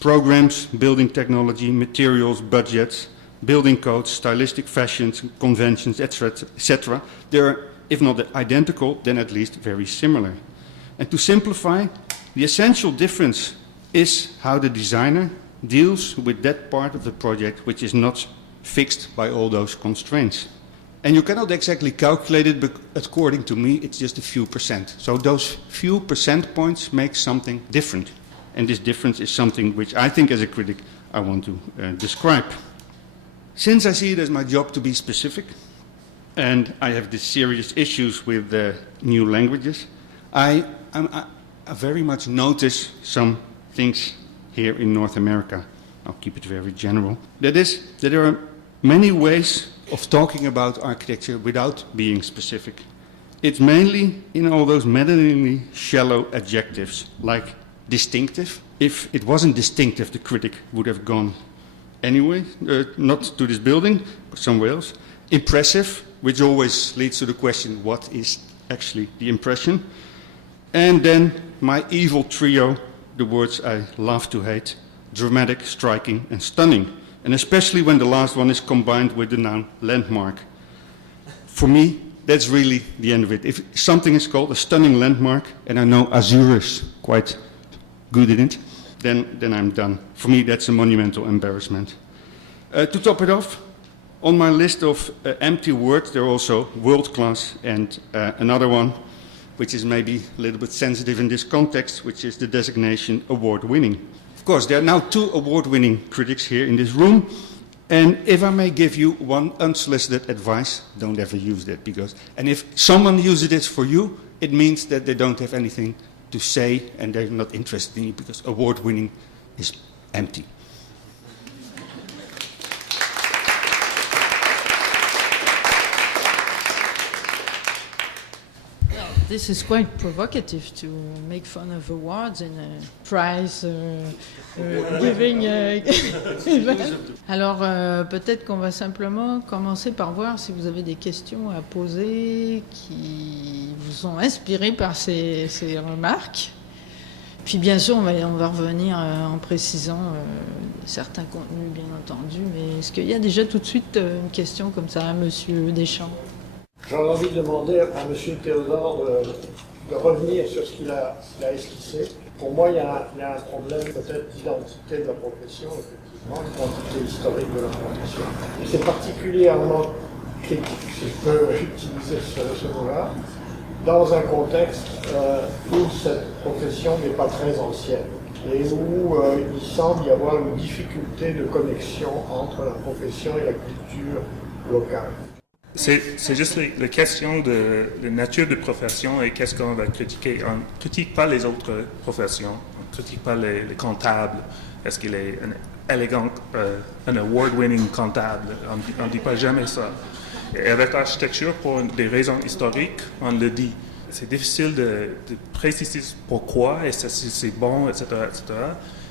Programs, building technology, materials, budgets, building codes, stylistic fashions, conventions, etc. They're, if not identical, then at least very similar. And to simplify, the essential difference is how the designer deals with that part of the project which is not fixed by all those constraints. And you cannot exactly calculate it, but according to me, it's just a few percent. So those few percent points make something different. And this difference is something which I think as a critic I want to describe. Since I see it as my job to be specific, and I have these serious issues with new languages, I very much notice some things here in North America. I'll keep it very general. That is, that there are many ways of talking about architecture without being specific. It's mainly in all those maddeningly shallow adjectives, like distinctive. If it wasn't distinctive, the critic would have gone anyway, not to this building, but somewhere else. Impressive, which always leads to the question, what is actually the impression? And then my evil trio, the words I love to hate, dramatic, striking, and stunning. And especially when the last one is combined with the noun landmark. For me, that's really the end of it. If something is called a stunning landmark, and I know Azure is quite good in it, then I'm done. For me, that's a monumental embarrassment. To top it off, on my list of empty words, there are also world-class and another one, which is maybe a little bit sensitive in this context, which is the designation award-winning. Of course, there are now 2 award-winning critics here in this room, and if I may give you one unsolicited advice, don't ever use that, and if someone uses it for you, it means that they don't have anything to say and they're not interested in you, because award-winning is empty. This is quite provocative to make fun of awards in a prize giving event. Alors peut-être qu'on va simplement commencer par voir si vous avez des questions à poser qui vous ont inspiré par ces remarques. Puis bien sûr, on va revenir en précisant certains contenus, bien entendu. Mais est-ce qu'il y a déjà tout de suite une question comme ça à Monsieur Deschamps? J'aurais envie de demander à M. Théodore de revenir sur ce qu'il a esquissé. Pour moi, il y a un problème peut-être d'identité de la profession, effectivement, d'identité historique de la profession. Et c'est particulièrement critique, si je peux utiliser ce mot-là, dans un contexte où cette profession n'est pas très ancienne et où il semble y avoir une difficulté de connexion entre la profession et la culture locale. C'est juste la question de la nature de profession et qu'est-ce qu'on va critiquer. On ne critique pas les autres professions, on ne critique pas les comptables. Est-ce qu'il est un élégant, un award-winning comptable? On ne dit pas jamais ça. Et avec l'architecture, pour des raisons historiques, on le dit. C'est difficile de préciser pourquoi, et c'est bon, etc., etc.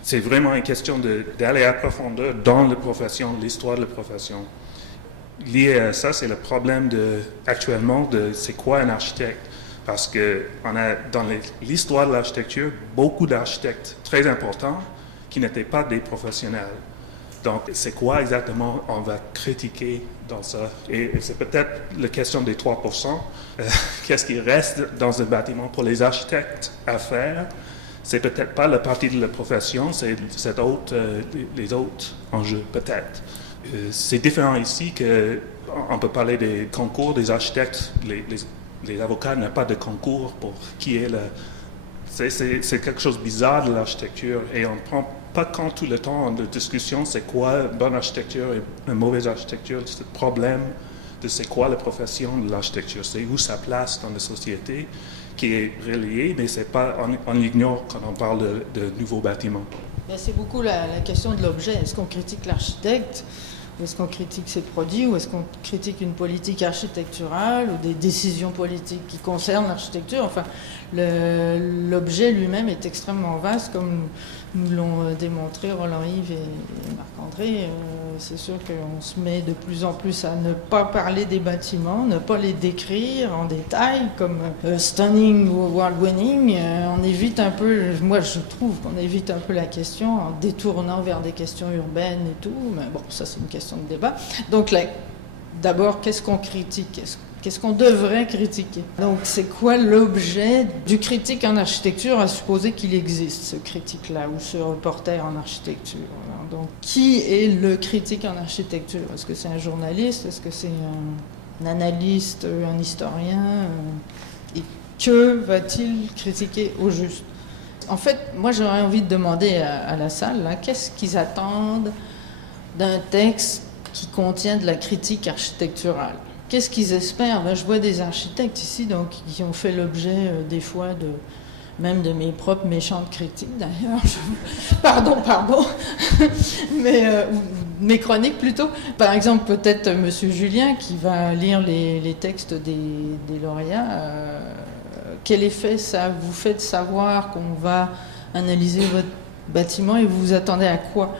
C'est vraiment une question d'aller à profondeur dans la profession, l'histoire de la profession. Lié à ça, c'est le problème actuellement de c'est quoi un architecte. Parce qu'on a dans l'histoire de l'architecture beaucoup d'architectes très importants qui n'étaient pas des professionnels. Donc, c'est quoi exactement on va critiquer dans ça? Et c'est peut-être la question des 3%. Qu'est-ce qui reste dans un bâtiment pour les architectes à faire? C'est peut-être pas la partie de la profession, c'est les autres enjeux, peut-être. C'est différent ici qu'on peut parler des concours des architectes. Les avocats n'ont pas de concours pour qui est le... C'est quelque chose de bizarre de l'architecture et on ne prend pas compte tout le temps de discussion c'est quoi une bonne architecture et une mauvaise architecture. C'est le problème de c'est quoi la profession de l'architecture. C'est où sa place dans la société qui est reliée, mais c'est pas, on l'ignore quand on parle de nouveaux bâtiments. C'est beaucoup la question de l'objet. Est-ce qu'on critique l'architecte? Ou est-ce qu'on critique ses produits? Ou est-ce qu'on critique une politique architecturale ou des décisions politiques qui concernent l'architecture? Enfin, l'objet lui-même est extrêmement vaste, comme nous l'ont démontré Roland-Yves et Marc-André. C'est sûr qu'on se met de plus en plus à ne pas parler des bâtiments, ne pas les décrire en détail, comme stunning ou award-winning. On évite un peu, moi je trouve qu'on évite un peu la question en détournant vers des questions urbaines et tout. Mais bon, ça c'est une question de débat. Donc d'abord, qu'est-ce qu'on critique? Qu'est-ce qu'on devrait critiquer? Donc, c'est quoi l'objet du critique en architecture, à supposer qu'il existe, ce critique-là, ou ce reporter en architecture? Donc, qui est le critique en architecture? Est-ce que c'est un journaliste? Est-ce que c'est un analyste, un historien? Et que va-t-il critiquer au juste? En fait, moi, j'aurais envie de demander à la salle, là, qu'est-ce qu'ils attendent d'un texte qui contient de la critique architecturale? Qu'est-ce qu'ils espèrent? Je vois des architectes ici donc, qui ont fait l'objet des fois même de mes propres méchantes critiques d'ailleurs. Pardon. Mais mes chroniques plutôt. Par exemple, peut-être M. Julien qui va lire les textes des lauréats. Quel effet ça vous fait de savoir qu'on va analyser votre bâtiment et vous vous attendez à quoi?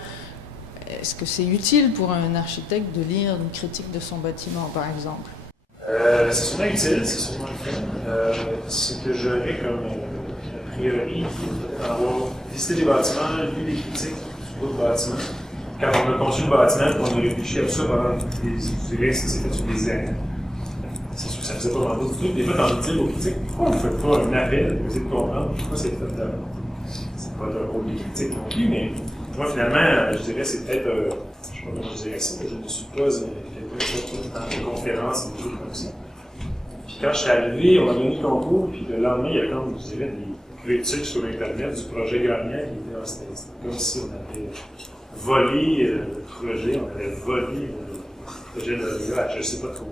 Est-ce que c'est utile pour un architecte de lire une critique de son bâtiment, par exemple? C'est sûrement utile, c'est sûrement le fait. Ce que j'aurais comme a priori, avoir visité des bâtiments, lu des critiques sur d'autres bâtiments. Quand on a conçu le bâtiment, on a réfléchi à tout ça pendant des c'est fait sur des années. C'est sûr que ça faisait pas vraiment du tout. Des fois, t'as envie de dire aux critiques, pourquoi vous faites pas un appel pour essayer de comprendre pourquoi c'est fait d'abord? C'est pas un rôle des critiques non plus, mais moi, finalement, je dirais, c'est peut-être, je sais pas comment je dirais ça, je ne suis pas quelqu'un qui fait tout le temps de conférences et des trucs comme ça. Puis quand je suis arrivé, on m'a donné le concours, puis le lendemain, il y a comme, je dirais, des critiques sur Internet du projet gagnant qui était c'était comme si on avait volé le projet, on avait volé le projet de l'OEA, je ne sais pas trop.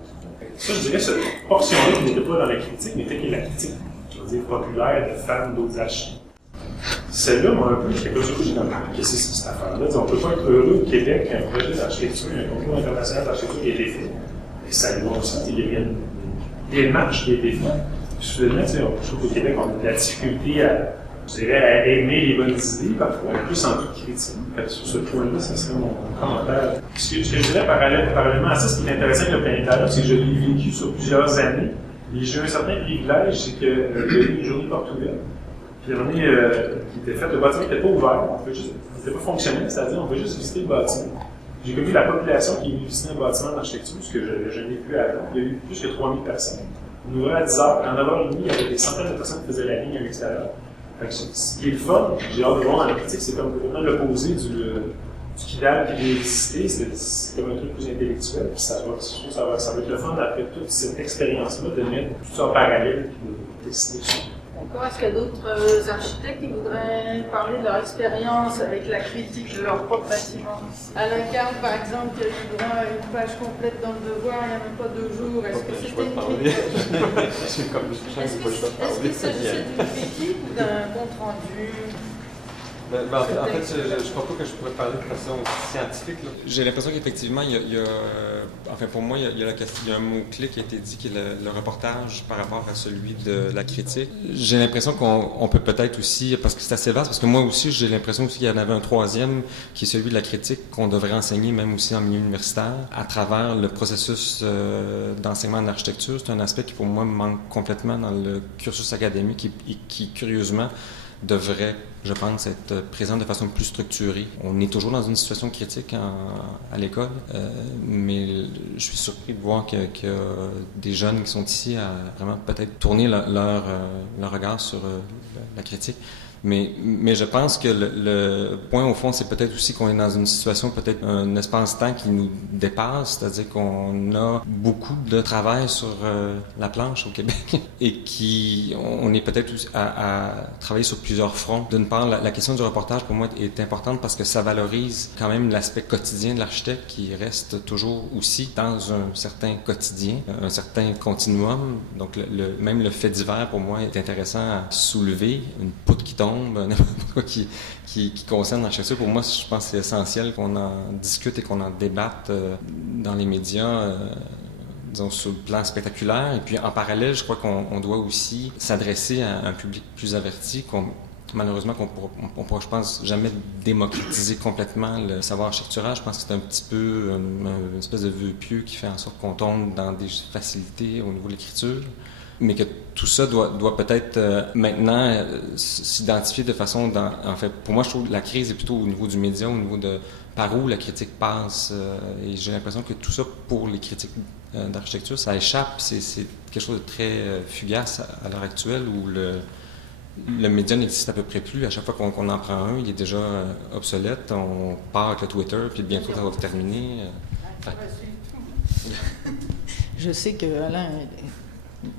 Ça, je dirais, cette portion-là qui n'était pas dans la critique, mais qui est la critique, je veux dire, populaire de fans d'autres archives. Celle-là, moi, un peu, j'étais comme ça, j'ai dit, qu'est-ce que c'est cette affaire-là? On ne peut pas être heureux au Québec qu'un projet d'architecture, un concours international d'architecture qui a été fait. Et ça a eu bon sens, il y a une démarche qui a été faite. Soudainement, je trouve qu'au Québec, on a de la difficulté je dirais, à aimer les bonnes idées, parfois, plus en toute critique. Sur ce point-là, ça serait mon commentaire. Ce que je dirais parallèlement à ça, ce qui est intéressant avec le planétarium, c'est que je l'ai vécu sur plusieurs années. Et j'ai eu un certain privilège, c'est qu'il y a eu une journée porte ouverte. Puis la journée qui était faite, le bâtiment n'était pas ouvert, il n'était pas fonctionnel, c'est-à-dire on pouvait juste visiter le bâtiment. J'ai connu la population qui est venue visiter un bâtiment d'architecture, ce que je n'ai plus avant. Il y a eu plus que 3000 personnes. On ouvrait à 10h, à 9h30, il y avait des centaines de personnes qui faisaient la ligne à l'extérieur. Ce qui est le fun, j'ai hâte de voir dans la critique, c'est comme vraiment l'opposé du Kidal qui vient visiter, c'est comme un truc plus intellectuel, puis ça va être le fun après toute cette expérience-là de mettre tout ça en parallèle et de décider sur. D'accord. Est-ce qu'il y a d'autres architectes qui voudraient parler de leur expérience avec la critique de leur propre bâtiment? Alain Carle, par exemple, qui a eu droit à une page complète dans le Devoir il n'y a même pas 2 jours. Est-ce que c'était une critique? Est-ce qu'il s'agissait d'une critique ou d'un compte-rendu? En fait, je crois pas que je pourrais parler de façon scientifique. J'ai l'impression qu'effectivement, pour moi, il y a un mot-clé qui a été dit, qui est le reportage par rapport à celui de la critique. J'ai l'impression qu'on peut peut-être aussi, parce que c'est assez vaste, parce que moi aussi, j'ai l'impression qu'il y en avait un troisième, qui est celui de la critique, qu'on devrait enseigner même aussi en milieu universitaire, à travers le processus d'enseignement en architecture. C'est un aspect qui, pour moi, manque complètement dans le cursus académique et qui curieusement, devrait, je pense, être présent de façon plus structurée. On est toujours dans une situation critique à l'école, mais je suis surpris de voir qu'il y a des jeunes qui sont ici à vraiment peut-être tourner leur regard sur la critique. Mais je pense que le point, au fond, c'est peut-être aussi qu'on est dans une situation, peut-être un espace-temps qui nous dépasse, c'est-à-dire qu'on a beaucoup de travail sur la planche au Québec et on est peut-être à travailler sur plusieurs fronts. D'une part, la question du reportage, pour moi, est importante parce que ça valorise quand même l'aspect quotidien de l'architecte qui reste toujours aussi dans un certain quotidien, un certain continuum. Donc, même le fait divers, pour moi, est intéressant à soulever. Une poutre qui tombe, n'importe quoi qui concerne l'architecture, pour moi, je pense que c'est essentiel qu'on en discute et qu'on en débatte dans les médias, disons, sur le plan spectaculaire. Et puis, en parallèle, je crois qu'on doit aussi s'adresser à un public plus averti, malheureusement, qu'on pourra, je pense, jamais démocratiser complètement le savoir architectural. Je pense que c'est un petit peu une espèce de vœu pieux qui fait en sorte qu'on tombe dans des facilités au niveau de l'écriture. Mais que tout ça doit peut-être maintenant s'identifier de façon... En fait, pour moi, je trouve que la crise est plutôt au niveau du média, au niveau de par où la critique passe. Et j'ai l'impression que tout ça, pour les critiques d'architecture, ça échappe. C'est quelque chose de très fugace à l'heure actuelle où le média n'existe à peu près plus. À chaque fois qu'on en prend un, il est déjà obsolète. On part avec le Twitter, puis bientôt ça va se terminer. Je sais que Alain est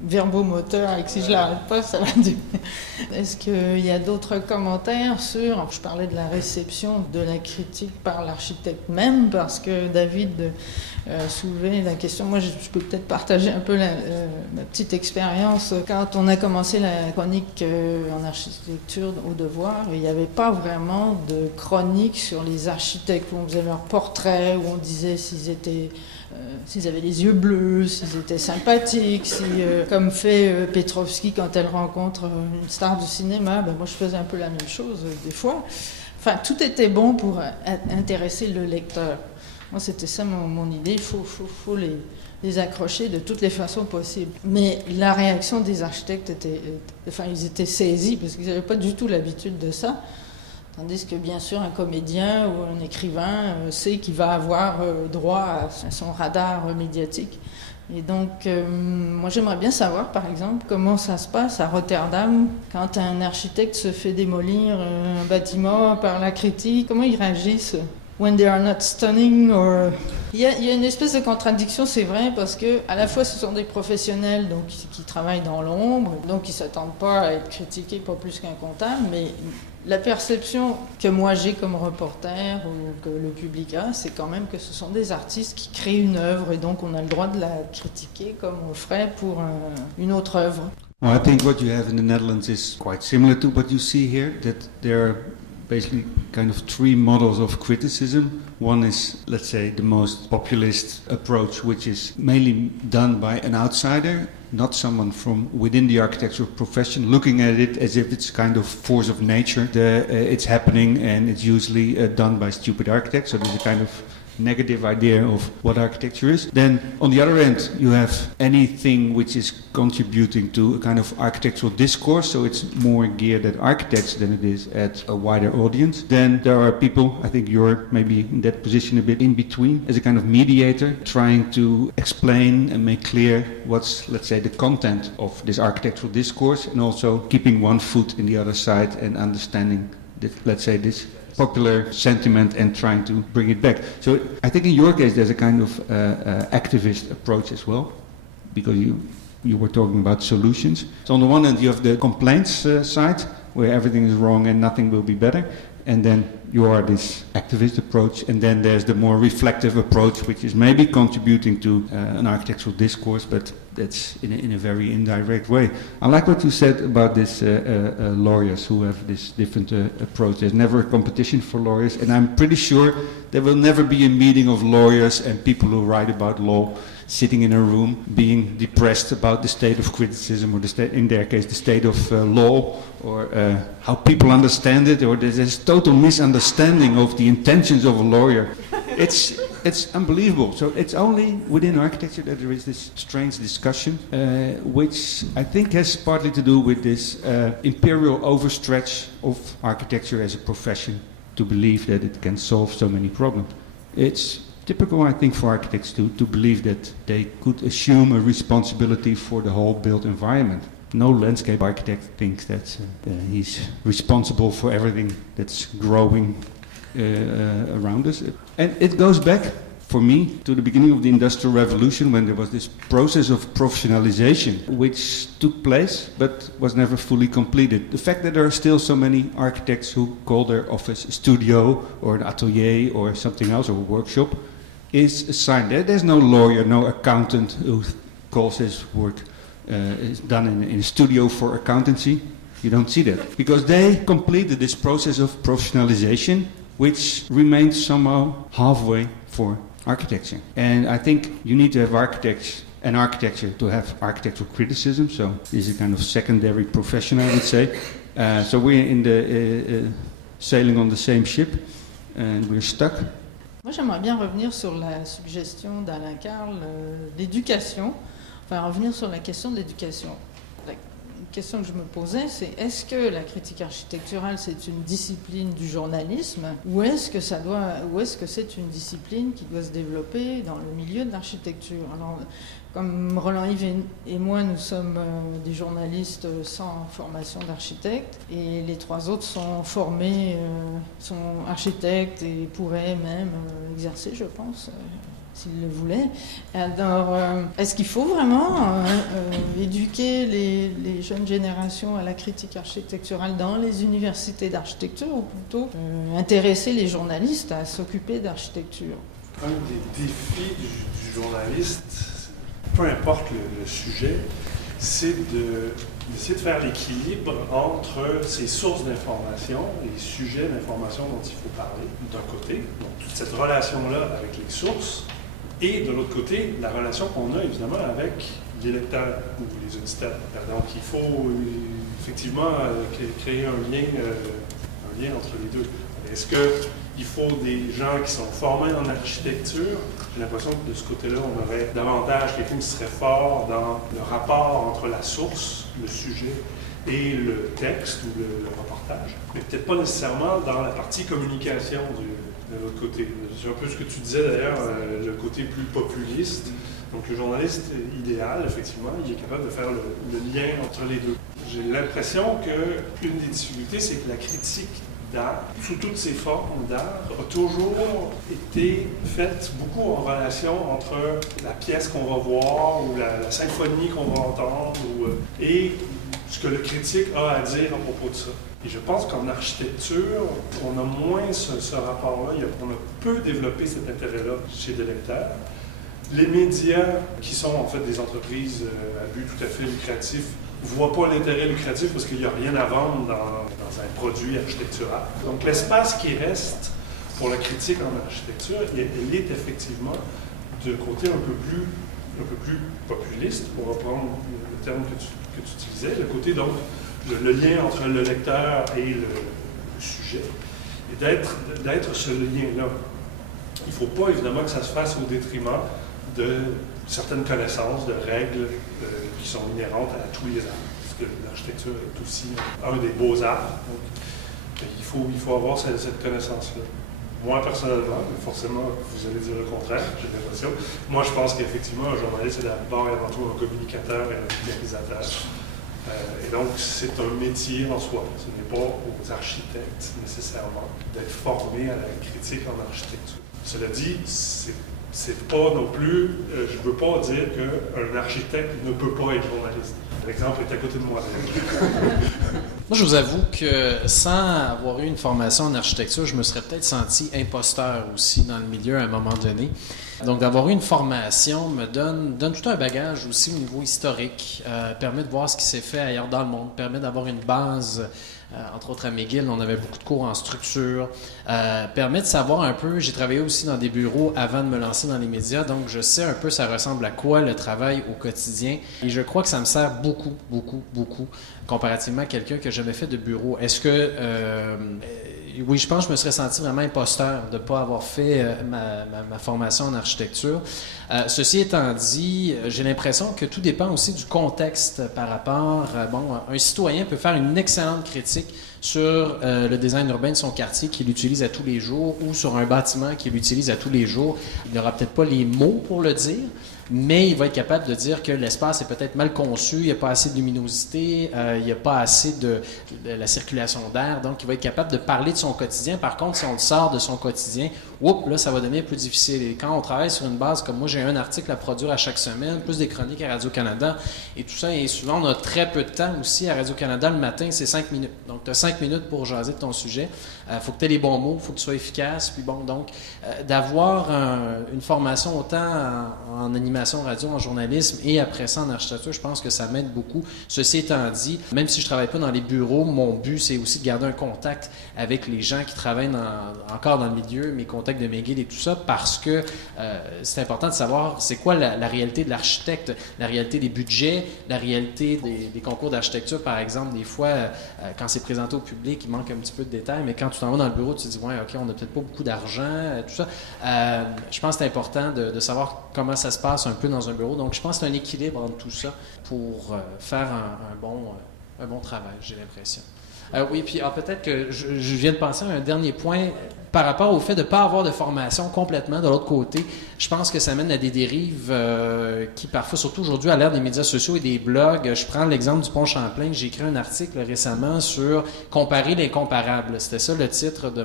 verbomoteur et que si je l'arrête pas, ça va durer. Est-ce qu'il y a d'autres commentaires sur... Je parlais de la réception de la critique par l'architecte même, parce que David soulevait la question. Moi, je peux peut-être partager un peu ma petite expérience. Quand on a commencé la chronique en architecture au Devoir, il n'y avait pas vraiment de chronique sur les architectes où on faisait leur portrait, où on disait s'ils avaient les yeux bleus, s'ils étaient sympathiques, comme fait Petrovski quand elle rencontre une star du cinéma, moi je faisais un peu la même chose des fois. Enfin, tout était bon pour intéresser le lecteur. Moi, c'était ça mon idée, il faut les accrocher de toutes les façons possibles. Mais la réaction des architectes ils étaient saisis parce qu'ils n'avaient pas du tout l'habitude de ça. Tandis que, bien sûr, un comédien ou un écrivain sait qu'il va avoir droit à son radar médiatique. Et donc, moi j'aimerais bien savoir, par exemple, comment ça se passe à Rotterdam quand un architecte se fait démolir un bâtiment par la critique. Comment ils réagissent? When they are not stunning or... Il y a une espèce de contradiction, c'est vrai, parce que à la fois ce sont des professionnels donc, qui travaillent dans l'ombre, donc ils ne s'attendent pas à être critiqués, pas plus qu'un comptable, mais la perception que moi j'ai comme reporter ou que le public a, c'est quand même que ce sont des artistes qui créent une œuvre et donc on a le droit de la critiquer comme on le ferait pour une autre œuvre. Well, I think what you have in the Netherlands is quite similar to what you see here, that there are basically kind of three models of criticism. One is, let's say, the most populist approach, which is mainly done by an outsider, not someone from within the architectural profession, looking at it as if it's kind of force of nature. It's happening and it's usually done by stupid architects, so there's a kind of negative idea of what architecture is. Then on the other end you have anything which is contributing to a kind of architectural discourse, so it's more geared at architects than it is at a wider audience. Then there are people, I think you're maybe in that position a bit in between, as a kind of mediator, trying to explain and make clear what's, let's say, the content of this architectural discourse, and also keeping one foot in the other side and understanding that, let's say, this popular sentiment and trying to bring it back. So I think in your case there's a kind of activist approach as well, because you were talking about solutions. So on the one hand you have the complaints side, where everything is wrong and nothing will be better, and then you are this activist approach, and then there's the more reflective approach, which is maybe contributing to an architectural discourse, but that's in a very indirect way. I like what you said about this lawyers who have this different approach. There's never a competition for lawyers, and I'm pretty sure there will never be a meeting of lawyers and people who write about law sitting in a room being depressed about the state of criticism, or the state, in their case, the state of law, or how people understand it, or there's total misunderstanding of the intentions of a lawyer. It's unbelievable. So it's only within architecture that there is this strange discussion, which I think has partly to do with this imperial overstretch of architecture as a profession to believe that it can solve so many problems. It's typical, I think, for architects to believe that they could assume a responsibility for the whole built environment. No landscape architect thinks that he's responsible for everything that's growing around us. And it goes back, for me, to the beginning of the Industrial Revolution, when there was this process of professionalization which took place but was never fully completed. The fact that there are still so many architects who call their office a studio or an atelier or something else, or a workshop, is a sign. There's no lawyer, no accountant who calls his work is done in a studio for accountancy. You don't see that, because they completed this process of professionalization, which remains somehow halfway for architecture. And I think you need to have architects and architecture to have architectural criticism. So this is a kind of secondary profession, I would say. So we're in the sailing on the same ship, and we're stuck. Moi, j'aimerais bien revenir sur la suggestion d'Alain Carle d'éducation, enfin revenir sur la question de l'éducation. La question que je me posais, c'est est-ce que la critique architecturale c'est une discipline du journalisme, ou est-ce que c'est une discipline qui doit se développer dans le milieu de l'architecture? Alors, comme Roland-Yves et moi, nous sommes des journalistes sans formation d'architecte, et les trois autres sont formés, sont architectes et pourraient même exercer, je pense, s'ils le voulaient. Alors, est-ce qu'il faut vraiment éduquer les jeunes générations à la critique architecturale dans les universités d'architecture, ou plutôt intéresser les journalistes à s'occuper d'architecture? Un des défis du journaliste, peu importe le sujet, c'est d'essayer de faire l'équilibre entre ces sources d'information, les sujets d'information dont il faut parler, d'un côté, donc toute cette relation-là avec les sources, et de l'autre côté, la relation qu'on a évidemment avec les lecteurs ou les auditeurs. Donc il faut effectivement créer un lien entre les deux. Est-ce qu'il faut des gens qui sont formés en architecture? J'ai l'impression que de ce côté-là, on aurait davantage quelqu'un qui serait fort dans le rapport entre la source, le sujet, et le texte ou le reportage, mais peut-être pas nécessairement dans la partie communication de l'autre côté. C'est un peu ce que tu disais d'ailleurs, le côté plus populiste. Donc le journaliste idéal, effectivement, il est capable de faire le lien entre les deux. J'ai l'impression qu'une des difficultés, c'est que la critique d'art, sous toutes ses formes d'art, a toujours été faite beaucoup en relation entre la pièce qu'on va voir ou la symphonie qu'on va entendre et ce que le critique a à dire à propos de ça. Et je pense qu'en architecture, on a moins ce rapport-là. On a peu développé cet intérêt-là chez des lecteurs. Les médias, qui sont en fait des entreprises à but tout à fait lucratif, ne voient pas l'intérêt lucratif parce qu'il n'y a rien à vendre dans un produit architectural. Donc l'espace qui reste pour la critique en architecture, elle est effectivement de côté un peu plus populiste, pour reprendre le terme que tu utilisais, le côté donc le lien entre le lecteur et le sujet, et d'être ce lien-là. Il ne faut pas évidemment que ça se fasse au détriment de certaines connaissances, de règles qui sont inhérentes à tous les arts, parce que l'architecture est aussi un des beaux-arts. Donc, il faut avoir cette connaissance-là. Moi, personnellement, forcément, vous allez dire le contraire, j'ai l'impression. Moi, je pense qu'effectivement, un journaliste est d'abord et avant tout un communicateur et un vulgarisateur. Et donc, c'est un métier en soi. Ce n'est pas aux architectes, nécessairement, d'être formés à la critique en architecture. Cela dit, c'est pas non plus, je ne veux pas dire qu'un architecte ne peut pas être journaliste. L'exemple est à côté de moi. Moi, je vous avoue que sans avoir eu une formation en architecture, je me serais peut-être senti imposteur aussi dans le milieu à un moment donné. Donc, d'avoir eu une formation me donne tout un bagage aussi au niveau historique, permet de voir ce qui s'est fait ailleurs dans le monde, permet d'avoir une base. Entre autres à McGill, on avait beaucoup de cours en structure. Permet de savoir un peu, j'ai travaillé aussi dans des bureaux avant de me lancer dans les médias, donc je sais un peu ça ressemble à quoi le travail au quotidien. Et je crois que ça me sert beaucoup, beaucoup, beaucoup, comparativement à quelqu'un qui n'a jamais fait de bureau. Est-ce que... oui, je pense que je me serais senti vraiment imposteur de ne pas avoir fait ma formation en architecture. Ceci étant dit, j'ai l'impression que tout dépend aussi du contexte par rapport... un citoyen peut faire une excellente critique sur le design urbain de son quartier qu'il utilise à tous les jours ou sur un bâtiment qu'il utilise à tous les jours. Il n'aura peut-être pas les mots pour le dire, mais il va être capable de dire que l'espace est peut-être mal conçu, il n'y a pas assez de luminosité, il n'y a pas assez de la circulation d'air, donc il va être capable de parler de son quotidien. Par contre, si on le sort de son quotidien, là, ça va devenir plus difficile. Et quand on travaille sur une base comme moi, j'ai un article à produire à chaque semaine, plus des chroniques à Radio-Canada, et tout ça, et souvent, on a très peu de temps aussi à Radio-Canada. Le matin, c'est 5 minutes. Donc, tu as 5 minutes pour jaser de ton sujet. Il faut que tu aies les bons mots, il faut que tu sois efficace. Puis bon, donc, d'avoir une formation autant en animation radio, en journalisme et après ça en architecture, je pense que ça m'aide beaucoup. Ceci étant dit, même si je ne travaille pas dans les bureaux, mon but, c'est aussi de garder un contact avec les gens qui travaillent encore dans le milieu, mes contacts de McGill et tout ça, parce que c'est important de savoir c'est quoi la réalité de l'architecte, la réalité des budgets, la réalité des concours d'architecture, par exemple. Des fois, quand c'est présenté au public, il manque un petit peu de détails, mais quand tu t'en vas dans le bureau, tu te dis « Ouais, OK, on n'a peut-être pas beaucoup d'argent, tout ça. » Je pense que c'est important de savoir comment ça se passe un peu dans un bureau. Donc, je pense que c'est un équilibre entre tout ça pour faire un bon travail, j'ai l'impression. Oui, puis peut-être que je viens de penser à un dernier point par rapport au fait de ne pas avoir de formation complètement de l'autre côté. Je pense que ça mène à des dérives qui parfois, surtout aujourd'hui à l'ère des médias sociaux et des blogs, je prends l'exemple du pont Champlain. J'ai écrit un article récemment sur « Comparer l'incomparable ». C'était ça le titre de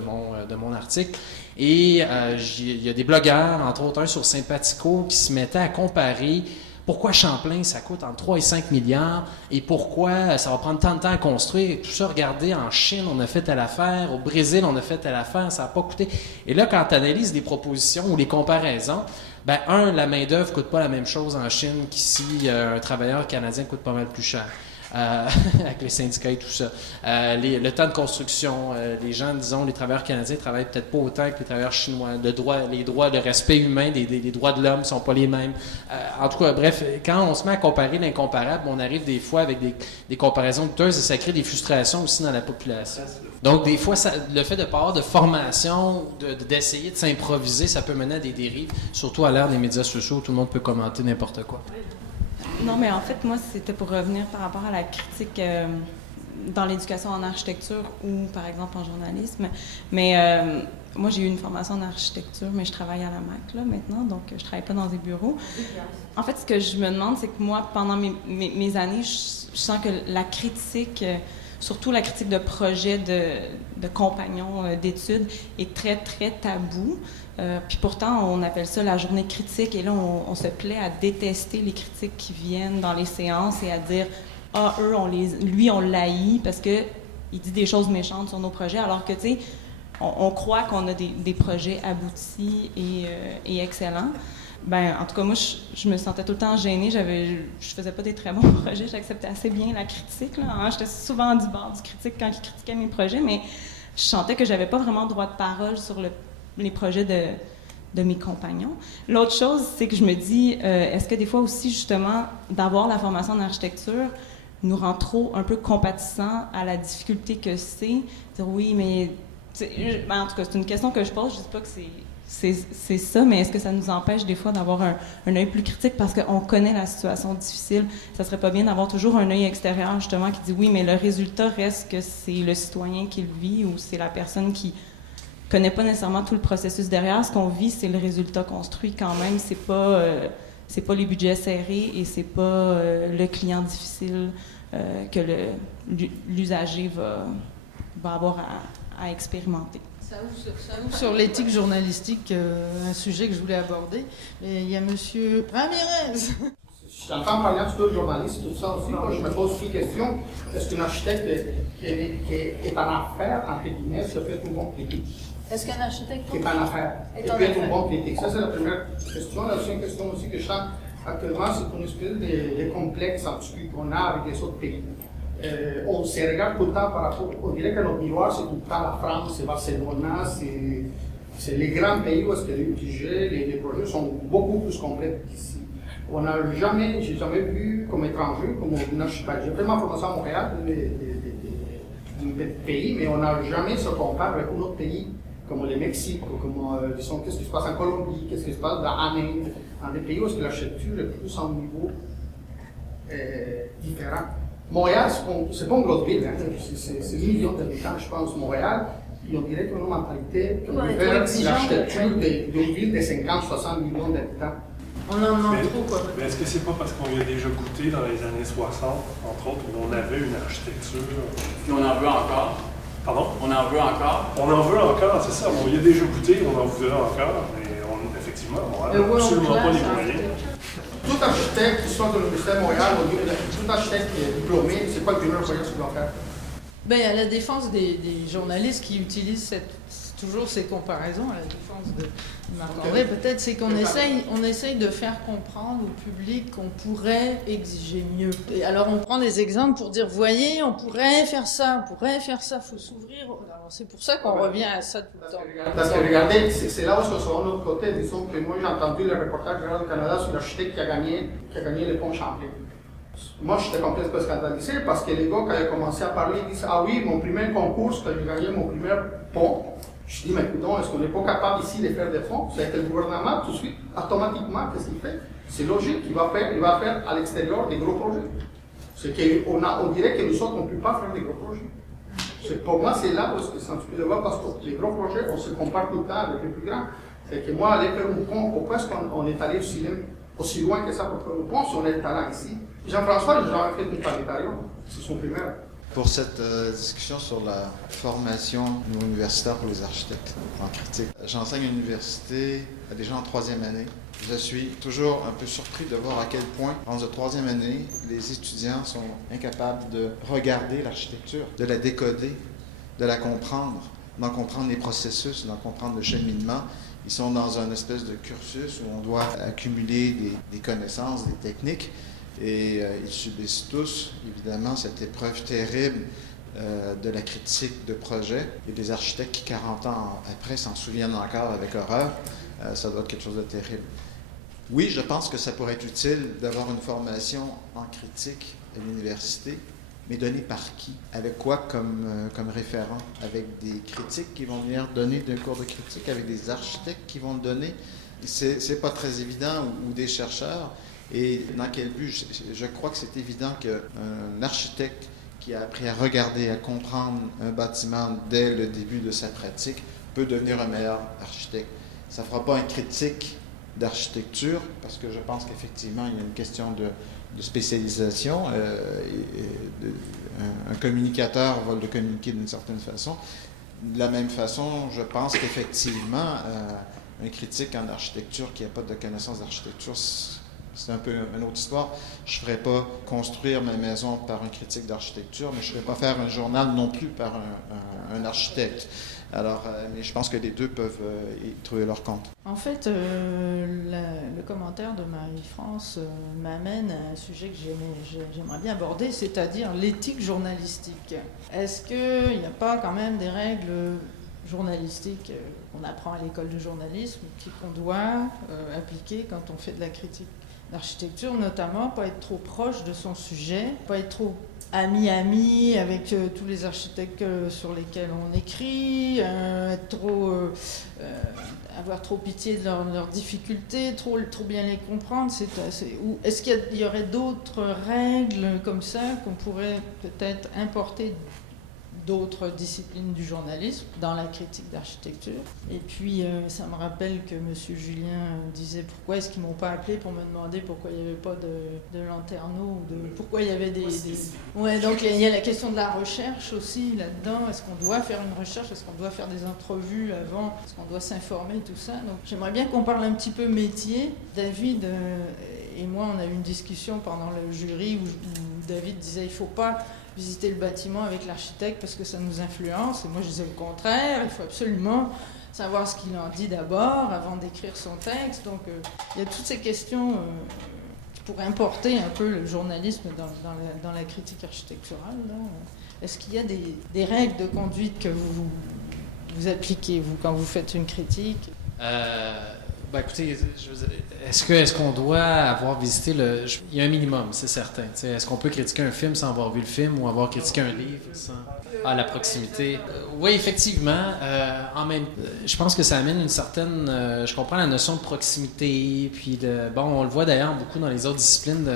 mon article. Et il y a des blogueurs, entre autres un sur Sympathico, qui se mettaient à comparer pourquoi Champlain, ça coûte entre 3 et 5 milliards et pourquoi ça va prendre tant de temps à construire. Et tout ça, regardez, en Chine, on a fait telle affaire, au Brésil, on a fait telle affaire, ça n'a pas coûté. Et là, quand tu analyses les propositions ou les comparaisons, la main-d'œuvre ne coûte pas la même chose en Chine qu'ici, un travailleur canadien coûte pas mal plus cher. Avec les syndicats et tout ça. Le temps de construction, les gens, disons, les travailleurs canadiens travaillent peut-être pas autant que les travailleurs chinois. Les droits de respect humain, des droits de l'homme ne sont pas les mêmes. En tout cas, bref, quand on se met à comparer l'incomparable, on arrive des fois avec des comparaisons douteuses et ça crée des frustrations aussi dans la population. Donc, des fois, le fait de ne pas avoir de formation, d'essayer de s'improviser, ça peut mener à des dérives, surtout à l'ère des médias sociaux où tout le monde peut commenter n'importe quoi. Non, mais en fait, moi, c'était pour revenir par rapport à la critique dans l'éducation en architecture ou, par exemple, en journalisme. Mais moi, j'ai eu une formation en architecture, mais je travaille à la MAC, là, maintenant, donc je travaille pas dans des bureaux. En fait, ce que je me demande, c'est que moi, pendant mes années, je sens que la critique... surtout la critique de projets de compagnons d'études est très, très tabou. Puis pourtant, on appelle ça la journée critique. Et là, on se plaît à détester les critiques qui viennent dans les séances et à dire « Ah, eux, lui, on l'haït parce qu'il dit des choses méchantes sur nos projets. » Alors que, tu sais, on croit qu'on a des projets aboutis et excellents. Ben, en tout cas, moi, je me sentais tout le temps gênée. Je faisais pas des très bons projets. J'acceptais assez bien la critique, là, hein. J'étais souvent du bord du critique quand il critiquait mes projets, mais je sentais que j'avais pas vraiment droit de parole sur les projets de mes compagnons. L'autre chose, c'est que je me dis, est-ce que des fois aussi, justement, d'avoir la formation en architecture nous rend trop un peu compatissants à la difficulté que c'est? Dire oui, mais... Ben, en tout cas, c'est une question que je pose. Je dis pas que c'est ça, mais est-ce que ça nous empêche des fois d'avoir un œil plus critique parce qu'on connaît la situation difficile? Ça serait pas bien d'avoir toujours un œil extérieur, justement, qui dit oui, mais le résultat reste que c'est le citoyen qui le vit ou c'est la personne qui connaît pas nécessairement tout le processus derrière. Ce qu'on vit, c'est le résultat construit quand même. C'est pas les budgets serrés et c'est pas le client difficile que l'usager va avoir à expérimenter. Ça ouvre sur l'éthique journalistique, un sujet que je voulais aborder. Et il y a Monsieur Ramirez. Je suis en train de parler un petit peu de journaliste, tout ça aussi. Moi, je me pose aussi la question, est-ce qu'un architecte qui est en affaire, entre guillemets, se fait tout le monde critique? Est-ce qu'un architecte qui est en affaire et peut être tout le monde critique? Ça, c'est la première question. La deuxième question aussi que je sens actuellement, c'est une espèce de complexe en dessous qu'on a avec les autres pays. On se regarde tout le temps par rapport, on dirait que notre miroir c'est tout le temps la France, c'est Barcelone, c'est les grands pays où est-ce que les budgets, les projets sont beaucoup plus complets qu'ici. J'ai jamais vu comme étranger, j'ai fait ma formation à Montréal, des pays, mais on n'a jamais se comparé avec un autre pays comme le Mexique, ou comme disons, qu'est-ce qui se passe en Colombie, qu'est-ce qui se passe en Inde, dans des pays où est-ce que l'architecture est plus en niveau différent. Montréal, c'est pas une grosse ville, hein. C'est 1 million d'habitants, je pense, Montréal. Et on dirait qu'on a une mentalité qu'on peut faire l'architecture d'une ville de 50-60 millions d'habitants. On en demande trop, quoi. Mais est-ce que c'est pas parce qu'on y a déjà goûté dans les années 60, entre autres, où on avait une architecture... Puis on en veut encore. Pardon? On en veut encore. On en veut encore, c'est ça. On y a déjà goûté, on en voudrait encore, mais effectivement, Montréal n'a absolument pas les moyens. Tout architecte qui sort de l'Université de Montréal, tout architecte qui est diplômé, c'est quoi le premier projet qu'il doit faire? Ben, à la défense des journalistes qui utilisent toujours ces comparaisons, à la défense de Marc-André, peut-être, c'est qu'on essaye de faire comprendre au public qu'on pourrait exiger mieux. Et alors on prend des exemples pour dire, voyez, on pourrait faire ça, il faut s'ouvrir. Alors c'est pour ça qu'on revient à ça tout le temps. Parce que regardez, c'est là où on se voit de l'autre côté. Disons que moi j'ai entendu le reportage de Radio-Canada sur l'architecte qui a gagné le pont Champlain. Moi, j'étais complètement scandalisé parce que les gars, quand ils ont commencé à parler, ils disent « Ah oui, mon premier concours, quand j'ai gagné mon premier pont. » Je dis « Mais écoutons, est-ce qu'on n'est pas capable ici de faire des fonds? » C'est que le gouvernement, tout de suite, automatiquement, qu'est-ce qu'il fait? C'est logique, il va faire à l'extérieur des gros projets. C'est qu'on dirait que nous autres, on ne peut pas faire des gros projets. Pour moi, c'est là où c'est un petit peu de voir parce que les gros projets, on se compare tout le temps avec les plus grands. C'est que moi, aller faire un pont, pourquoi est-ce qu'on est allé aussi loin que ça pour faire un pont si on a le talent ici? Jean-François, j'ai jamais fait une planétarium, c'est son primaire. Pour cette discussion sur la formation universitaire pour les architectes en critique, j'enseigne à l'université à des gens en 3e année. Je suis toujours un peu surpris de voir à quel point, en 3e année, les étudiants sont incapables de regarder l'architecture, de la décoder, de la comprendre, d'en comprendre les processus, d'en comprendre le cheminement. Ils sont dans un espèce de cursus où on doit accumuler des connaissances, des techniques. Et ils subissent tous, évidemment, cette épreuve terrible de la critique de projet. Il y a des architectes qui, 40 ans après, s'en souviennent encore avec horreur. Ça doit être quelque chose de terrible. Oui, je pense que ça pourrait être utile d'avoir une formation en critique à l'université, mais donnée par qui? Avec quoi comme référent? Avec des critiques qui vont venir donner des cours de critique, avec des architectes qui vont le donner? C'est pas très évident, ou des chercheurs. Et dans quel but? Je crois que c'est évident qu'un architecte qui a appris à regarder, à comprendre un bâtiment dès le début de sa pratique, peut devenir un meilleur architecte. Ça ne fera pas un critique d'architecture, parce que je pense qu'effectivement, il y a une question de spécialisation. Un communicateur va le communiquer d'une certaine façon. De la même façon, je pense qu'effectivement, un critique en architecture qui n'a pas de connaissance d'architecture, c'est un peu une autre histoire. Je ne ferais pas construire ma maison par un critique d'architecture, mais je ne ferais pas faire un journal non plus par un architecte. Alors, mais je pense que les deux peuvent y trouver leur compte. En fait, le commentaire de Marie-France m'amène à un sujet que j'aimerais bien aborder, c'est-à-dire l'éthique journalistique. Est-ce qu'il n'y a pas quand même des règles journalistiques qu'on apprend à l'école de journalisme qu'on doit appliquer quand on fait de la critique d'architecture, notamment pas être trop proche de son sujet, pas être trop ami avec tous les architectes sur lesquels on écrit, avoir trop pitié de leurs difficultés, trop bien les comprendre. Est-ce qu'il y aurait d'autres règles comme ça qu'on pourrait peut-être importer d'autres disciplines du journalisme dans la critique d'architecture? Et puis, ça me rappelle que M. Julien disait pourquoi est-ce qu'ils ne m'ont pas appelé pour me demander pourquoi il n'y avait pas de lanterneaux, pourquoi il y avait des... Ouais, donc il y a la question de la recherche aussi là-dedans. Est-ce qu'on doit faire une recherche? Est-ce qu'on doit faire des entrevues avant? Est-ce qu'on doit s'informer, tout ça? Donc j'aimerais bien qu'on parle un petit peu métier. David et moi, on a eu une discussion pendant le jury où David disait il ne faut pas visiter le bâtiment avec l'architecte parce que ça nous influence. Et moi, je disais le contraire. Il faut absolument savoir ce qu'il en dit d'abord avant d'écrire son texte. Donc, il y a toutes ces questions pour importer un peu le journalisme dans la critique architecturale. Là. Est-ce qu'il y a des règles de conduite que vous appliquez, vous, quand vous faites une critique? Écoutez, est-ce qu'on doit avoir visité il y a un minimum, c'est certain. Est-ce qu'on peut critiquer un film sans avoir vu le film ou avoir critiqué un livre sans... la proximité. Oui, effectivement. Je pense que ça amène une certaine... je comprends la notion de proximité. Puis, on le voit d'ailleurs beaucoup dans les autres disciplines.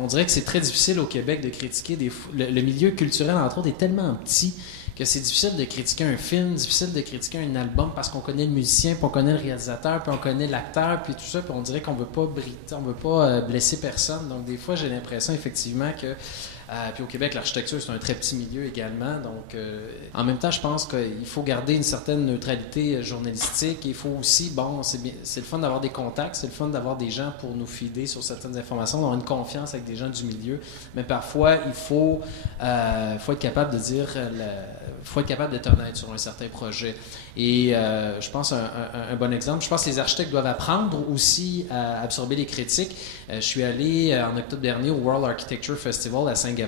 On dirait que c'est très difficile au Québec de critiquer le milieu culturel, entre autres, est tellement petit que c'est difficile de critiquer un film, difficile de critiquer un album parce qu'on connaît le musicien, puis on connaît le réalisateur, puis on connaît l'acteur, puis tout ça, puis on dirait qu'on veut pas blesser personne. Donc des fois, j'ai l'impression effectivement que puis au Québec, l'architecture, c'est un très petit milieu également. Donc, en même temps, je pense qu'il faut garder une certaine neutralité journalistique. Il faut aussi, c'est le fun d'avoir des contacts, c'est le fun d'avoir des gens pour nous feeder sur certaines informations, d'avoir une confiance avec des gens du milieu. Mais parfois, il faut être capable de dire, faut être capable d'être honnête sur un certain projet. Et je pense un bon exemple, je pense que les architectes doivent apprendre aussi à absorber les critiques. Je suis allé en octobre dernier au World Architecture Festival à Singapour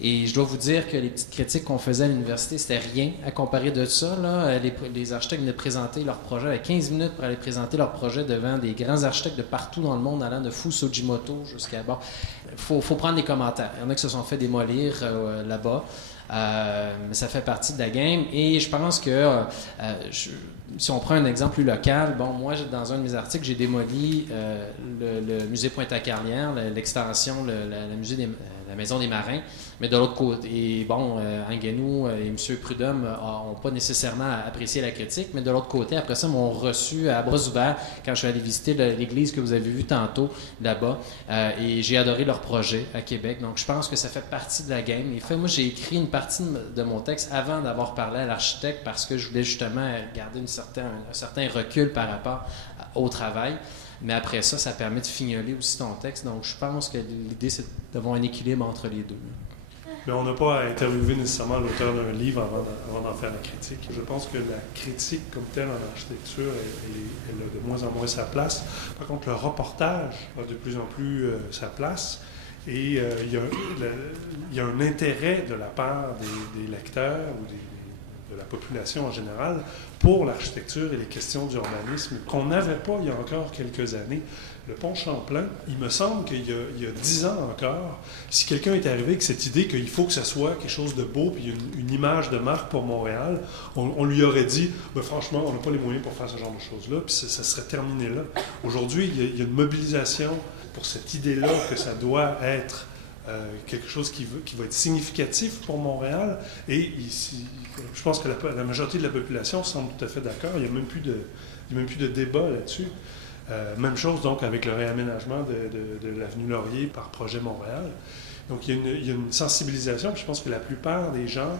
et je dois vous dire que les petites critiques qu'on faisait à l'université, c'était rien à comparer de ça. Là. Les architectes venaient présenter leur projet avec 15 minutes pour aller présenter leur projet devant des grands architectes de partout dans le monde, allant de Fusujimoto jusqu'à bas. Faut prendre des commentaires. Il y en a qui se sont fait démolir là-bas. Mais ça fait partie de la game et je pense que si on prend un exemple plus local, moi dans un de mes articles j'ai démoli le musée Pointe-à-Carrière, l'extension, la maison des marins, mais de l'autre côté, et Anguenou et M. Prudhomme n'ont pas nécessairement apprécié la critique, mais de l'autre côté, après ça, m'ont reçu à bras ouverts quand je suis allé visiter l'église que vous avez vue tantôt là-bas, et j'ai adoré leur projet à Québec, donc je pense que ça fait partie de la game. Et moi, j'ai écrit une partie de mon texte avant d'avoir parlé à l'architecte parce que je voulais justement garder un certain recul par rapport au travail. Mais après ça, ça permet de fignoler aussi ton texte. Donc, je pense que l'idée, c'est d'avoir un équilibre entre les deux. Mais on n'a pas à interviewer nécessairement l'auteur d'un livre avant d'en faire la critique. Je pense que la critique comme telle en architecture, elle a de moins en moins sa place. Par contre, le reportage a de plus en plus sa place. Et il y a un intérêt de la part des lecteurs ou de la population en général pour l'architecture et les questions d'urbanisme qu'on n'avait pas il y a encore quelques années. Le pont Champlain, il me semble qu'il y a 10 ans encore, si quelqu'un est arrivé avec cette idée qu'il faut que ça soit quelque chose de beau puis une image de marque pour Montréal, on lui aurait dit franchement, on n'a pas les moyens pour faire ce genre de choses-là, puis ça serait terminé là. Aujourd'hui, il y a une mobilisation pour cette idée-là que ça doit être quelque chose qui va être significatif pour Montréal. Et ici, je pense que la majorité de la population semble tout à fait d'accord. Il n'y a même plus de débat là-dessus. Même chose donc avec le réaménagement de l'avenue Laurier par Projet Montréal. Donc il y a une sensibilisation. Je pense que la plupart des gens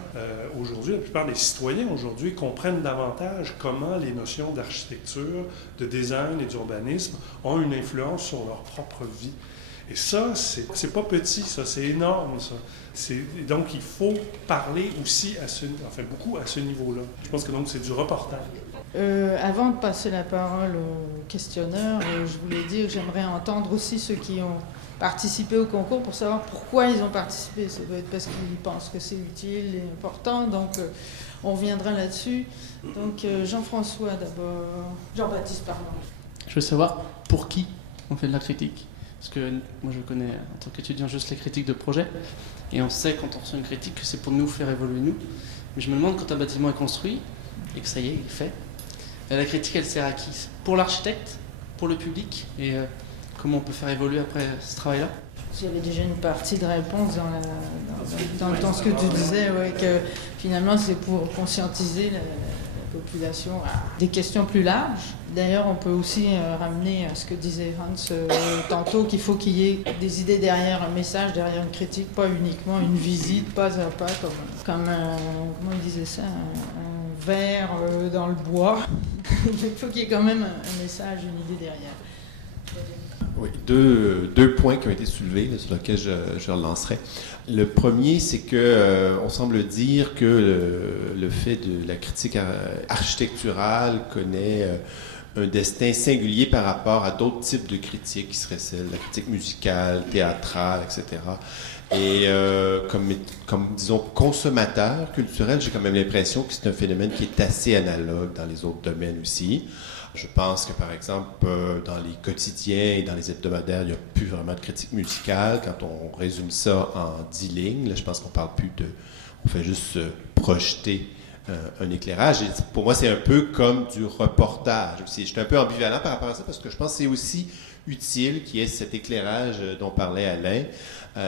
aujourd'hui, la plupart des citoyens aujourd'hui comprennent davantage comment les notions d'architecture, de design et d'urbanisme ont une influence sur leur propre vie. Et ça, c'est pas petit, ça, c'est énorme, ça. Donc, il faut parler aussi beaucoup à ce niveau-là. Je pense que donc c'est du reportage. Avant de passer la parole au questionneur, je voulais dire que j'aimerais entendre aussi ceux qui ont participé au concours pour savoir pourquoi ils ont participé. Ça doit être parce qu'ils pensent que c'est utile et important, donc on reviendra là-dessus. Donc, Jean-François d'abord. Jean-Baptiste, pardon. Je veux savoir pour qui on fait de la critique. Parce que moi, je connais en tant qu'étudiant juste les critiques de projet. Et on sait quand on reçoit une critique que c'est pour nous faire évoluer nous. Mais je me demande quand un bâtiment est construit et que ça y est, il est fait, la critique, elle sert à qui? Pour l'architecte? Pour le public? Et comment on peut faire évoluer après ce travail-là? Il y avait déjà une partie de réponse dans ce que tu disais, ouais, que finalement c'est pour conscientiser la population à des questions plus larges. D'ailleurs, on peut aussi ramener à ce que disait Hans tantôt, qu'il faut qu'il y ait des idées derrière un message, derrière une critique, pas uniquement une visite, pas à pas, comme comment il disait ça, un verre dans le bois. Il faut qu'il y ait quand même un message, une idée derrière. Oui, deux points qui ont été soulevés, là, sur lesquels je relancerai. Le premier, c'est que on semble dire que le fait de la critique architecturale connaît un destin singulier par rapport à d'autres types de critiques, qui seraient celles de la critique musicale, théâtrale, etc. Et comme disons, consommateur culturel, j'ai quand même l'impression que c'est un phénomène qui est assez analogue dans les autres domaines aussi. Je pense que, par exemple, dans les quotidiens et dans les hebdomadaires, il n'y a plus vraiment de critique musicale. Quand on résume ça en 10 lignes, là, je pense qu'on parle plus de... On fait juste projeter un éclairage. Et pour moi, c'est un peu comme du reportage aussi. Je suis un peu ambivalent par rapport à ça parce que je pense que c'est aussi utile qu'il y ait cet éclairage dont parlait Alain,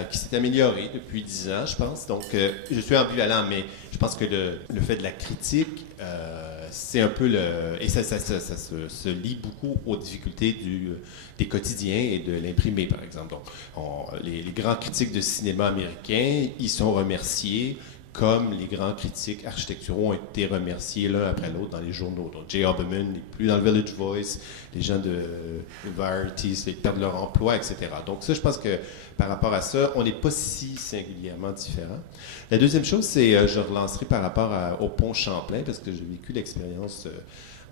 qui s'est amélioré depuis 10 ans, je pense. Donc, je suis ambivalent, mais je pense que le fait de la critique... c'est un peu et ça se lie beaucoup aux difficultés des quotidiens et de l'imprimé, par exemple. Donc, les grands critiques de cinéma américains, ils sont remerciés comme les grands critiques architecturaux ont été remerciés l'un après l'autre dans les journaux. Donc, Jay Oberman n'est plus dans le Village Voice, les gens de Varieties, ils perdent leur emploi, etc. Donc ça, je pense que par rapport à ça, on n'est pas si singulièrement différents. La deuxième chose, c'est, je relancerai par rapport au pont Champlain, parce que j'ai vécu l'expérience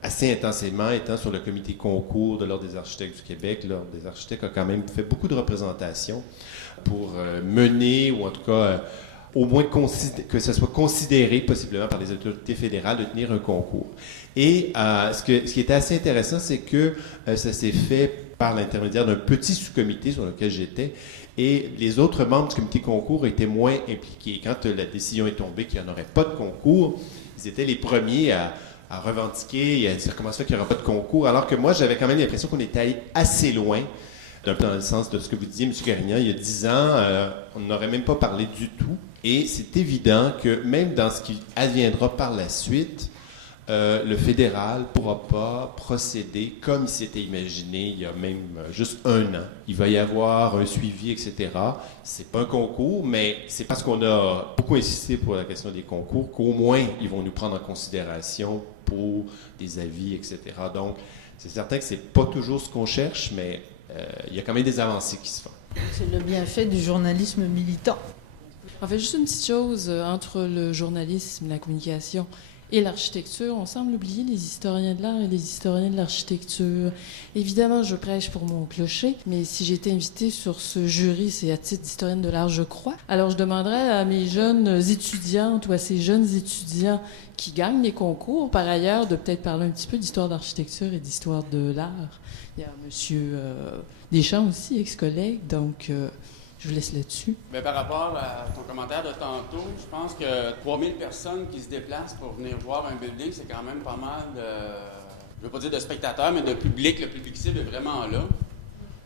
assez intensément, étant sur le comité concours de l'Ordre des architectes du Québec. L'Ordre des architectes a quand même fait beaucoup de représentations pour mener, ou en tout cas... au moins que ça soit considéré possiblement par les autorités fédérales de tenir un concours. Et ce qui était assez intéressant, c'est que ça s'est fait par l'intermédiaire d'un petit sous-comité sur lequel j'étais, et les autres membres du comité concours étaient moins impliqués. Quand la décision est tombée qu'il n'y en aurait pas de concours, ils étaient les premiers à revendiquer et à dire comment ça fait qu'il n'y aura pas de concours, alors que moi, j'avais quand même l'impression qu'on était allé assez loin, un peu dans le sens de ce que vous disiez, M. Carignan, il y a 10 ans, on n'aurait même pas parlé du tout. Et c'est évident que même dans ce qui adviendra par la suite, le fédéral ne pourra pas procéder comme il s'était imaginé il y a même juste 1 an. Il va y avoir un suivi, etc. C'est pas un concours, mais c'est parce qu'on a beaucoup insisté pour la question des concours qu'au moins ils vont nous prendre en considération pour des avis, etc. Donc, c'est certain que c'est pas toujours ce qu'on cherche, mais il y a quand même des avancées qui se font. C'est le bienfait du journalisme militant. En fait, juste une petite chose, entre le journalisme, la communication et l'architecture, on semble oublier les historiens de l'art et les historiens de l'architecture. Évidemment, je prêche pour mon clocher, mais si j'étais invitée sur ce jury, c'est à titre d'historienne de l'art, je crois. Alors, je demanderais à mes jeunes étudiantes ou à ces jeunes étudiants qui gagnent les concours, par ailleurs, de peut-être parler un petit peu d'histoire d'architecture et d'histoire de l'art. Il y a M. Deschamps aussi, ex-collègue, donc... je vous laisse là-dessus. Bien, par rapport à ton commentaire de tantôt, je pense que 3000 personnes qui se déplacent pour venir voir un building, c'est quand même pas mal de, je ne veux pas dire de spectateurs, mais de public. Le public cible est vraiment là.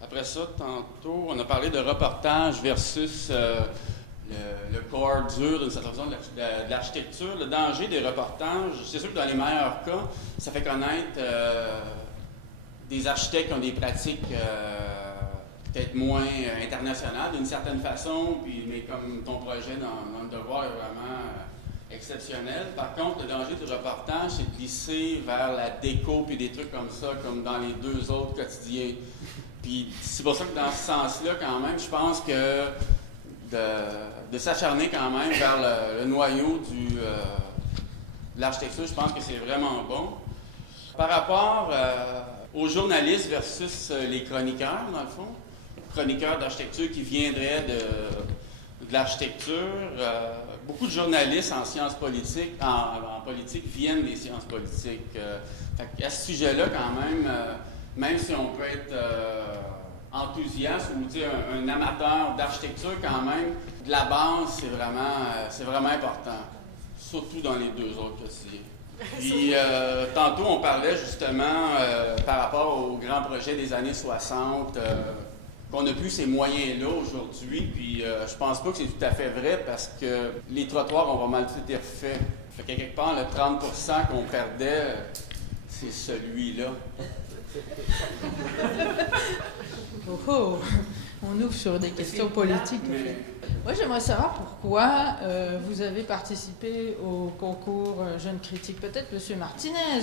Après ça, tantôt, on a parlé de reportage versus le corps dur d'une certaine façon de l'architecture. Le danger des reportages, c'est sûr que dans les meilleurs cas, ça fait connaître des architectes qui ont des pratiques peut-être moins internationales d'une certaine façon, mais comme ton projet dans le devoir est vraiment exceptionnel. Par contre, le danger du reportage, c'est de glisser vers la déco puis des trucs comme ça, comme dans les deux autres quotidiens. Puis c'est pour ça que dans ce sens-là, quand même, je pense que de s'acharner quand même vers le noyau de l'architecture, je pense que c'est vraiment bon. Par rapport aux journalistes versus les chroniqueurs, dans le fond, chroniqueurs d'architecture qui viendraient de l'architecture, beaucoup de journalistes en sciences politiques, en politique, viennent des sciences politiques. À ce sujet-là, quand même si on peut être enthousiaste ou un amateur d'architecture, quand même, de la base, c'est vraiment important, surtout dans les deux autres quotidiens. Puis, tantôt, on parlait justement par rapport aux grands projets des années 60, qu'on n'a plus ces moyens-là aujourd'hui, puis je pense pas que c'est tout à fait vrai parce que les trottoirs ont pas mal tout été refaits. Fait qu'à quelque part, le 30% qu'on perdait, c'est celui-là. Oh, on ouvre sur des questions politiques. Moi, j'aimerais savoir pourquoi vous avez participé au concours Jeunes Critiques. Peut-être M. Martinez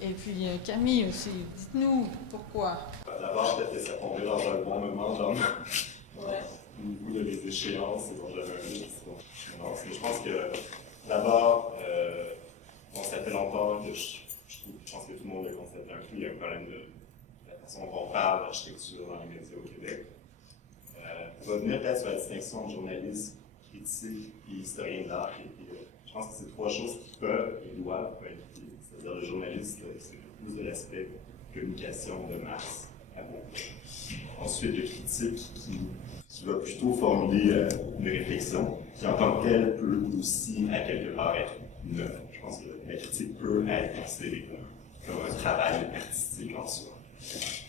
et puis Camille aussi. Dites-nous pourquoi. D'abord, peut-être que ça tombait dans un bon moment au niveau de mes échéances et dont j'avais un livre. Je pense que d'abord, ça fait longtemps que je pense que tout le monde a constaté un coup, il y a un problème de la façon dont on parle d'architecture dans les médias au Québec. On va venir peut-être sur la distinction entre journaliste, critique et historien d'art. Je pense que c'est trois choses qui peuvent et doivent être liées. C'est-à-dire le journaliste, c'est plus de l'aspect communication de masse. Ensuite, le critique qui va plutôt formuler une réflexion qui, en tant que telle, peut aussi, à quelque part, être neuve. Je pense que la critique peut être considérée comme un travail artistique en soi.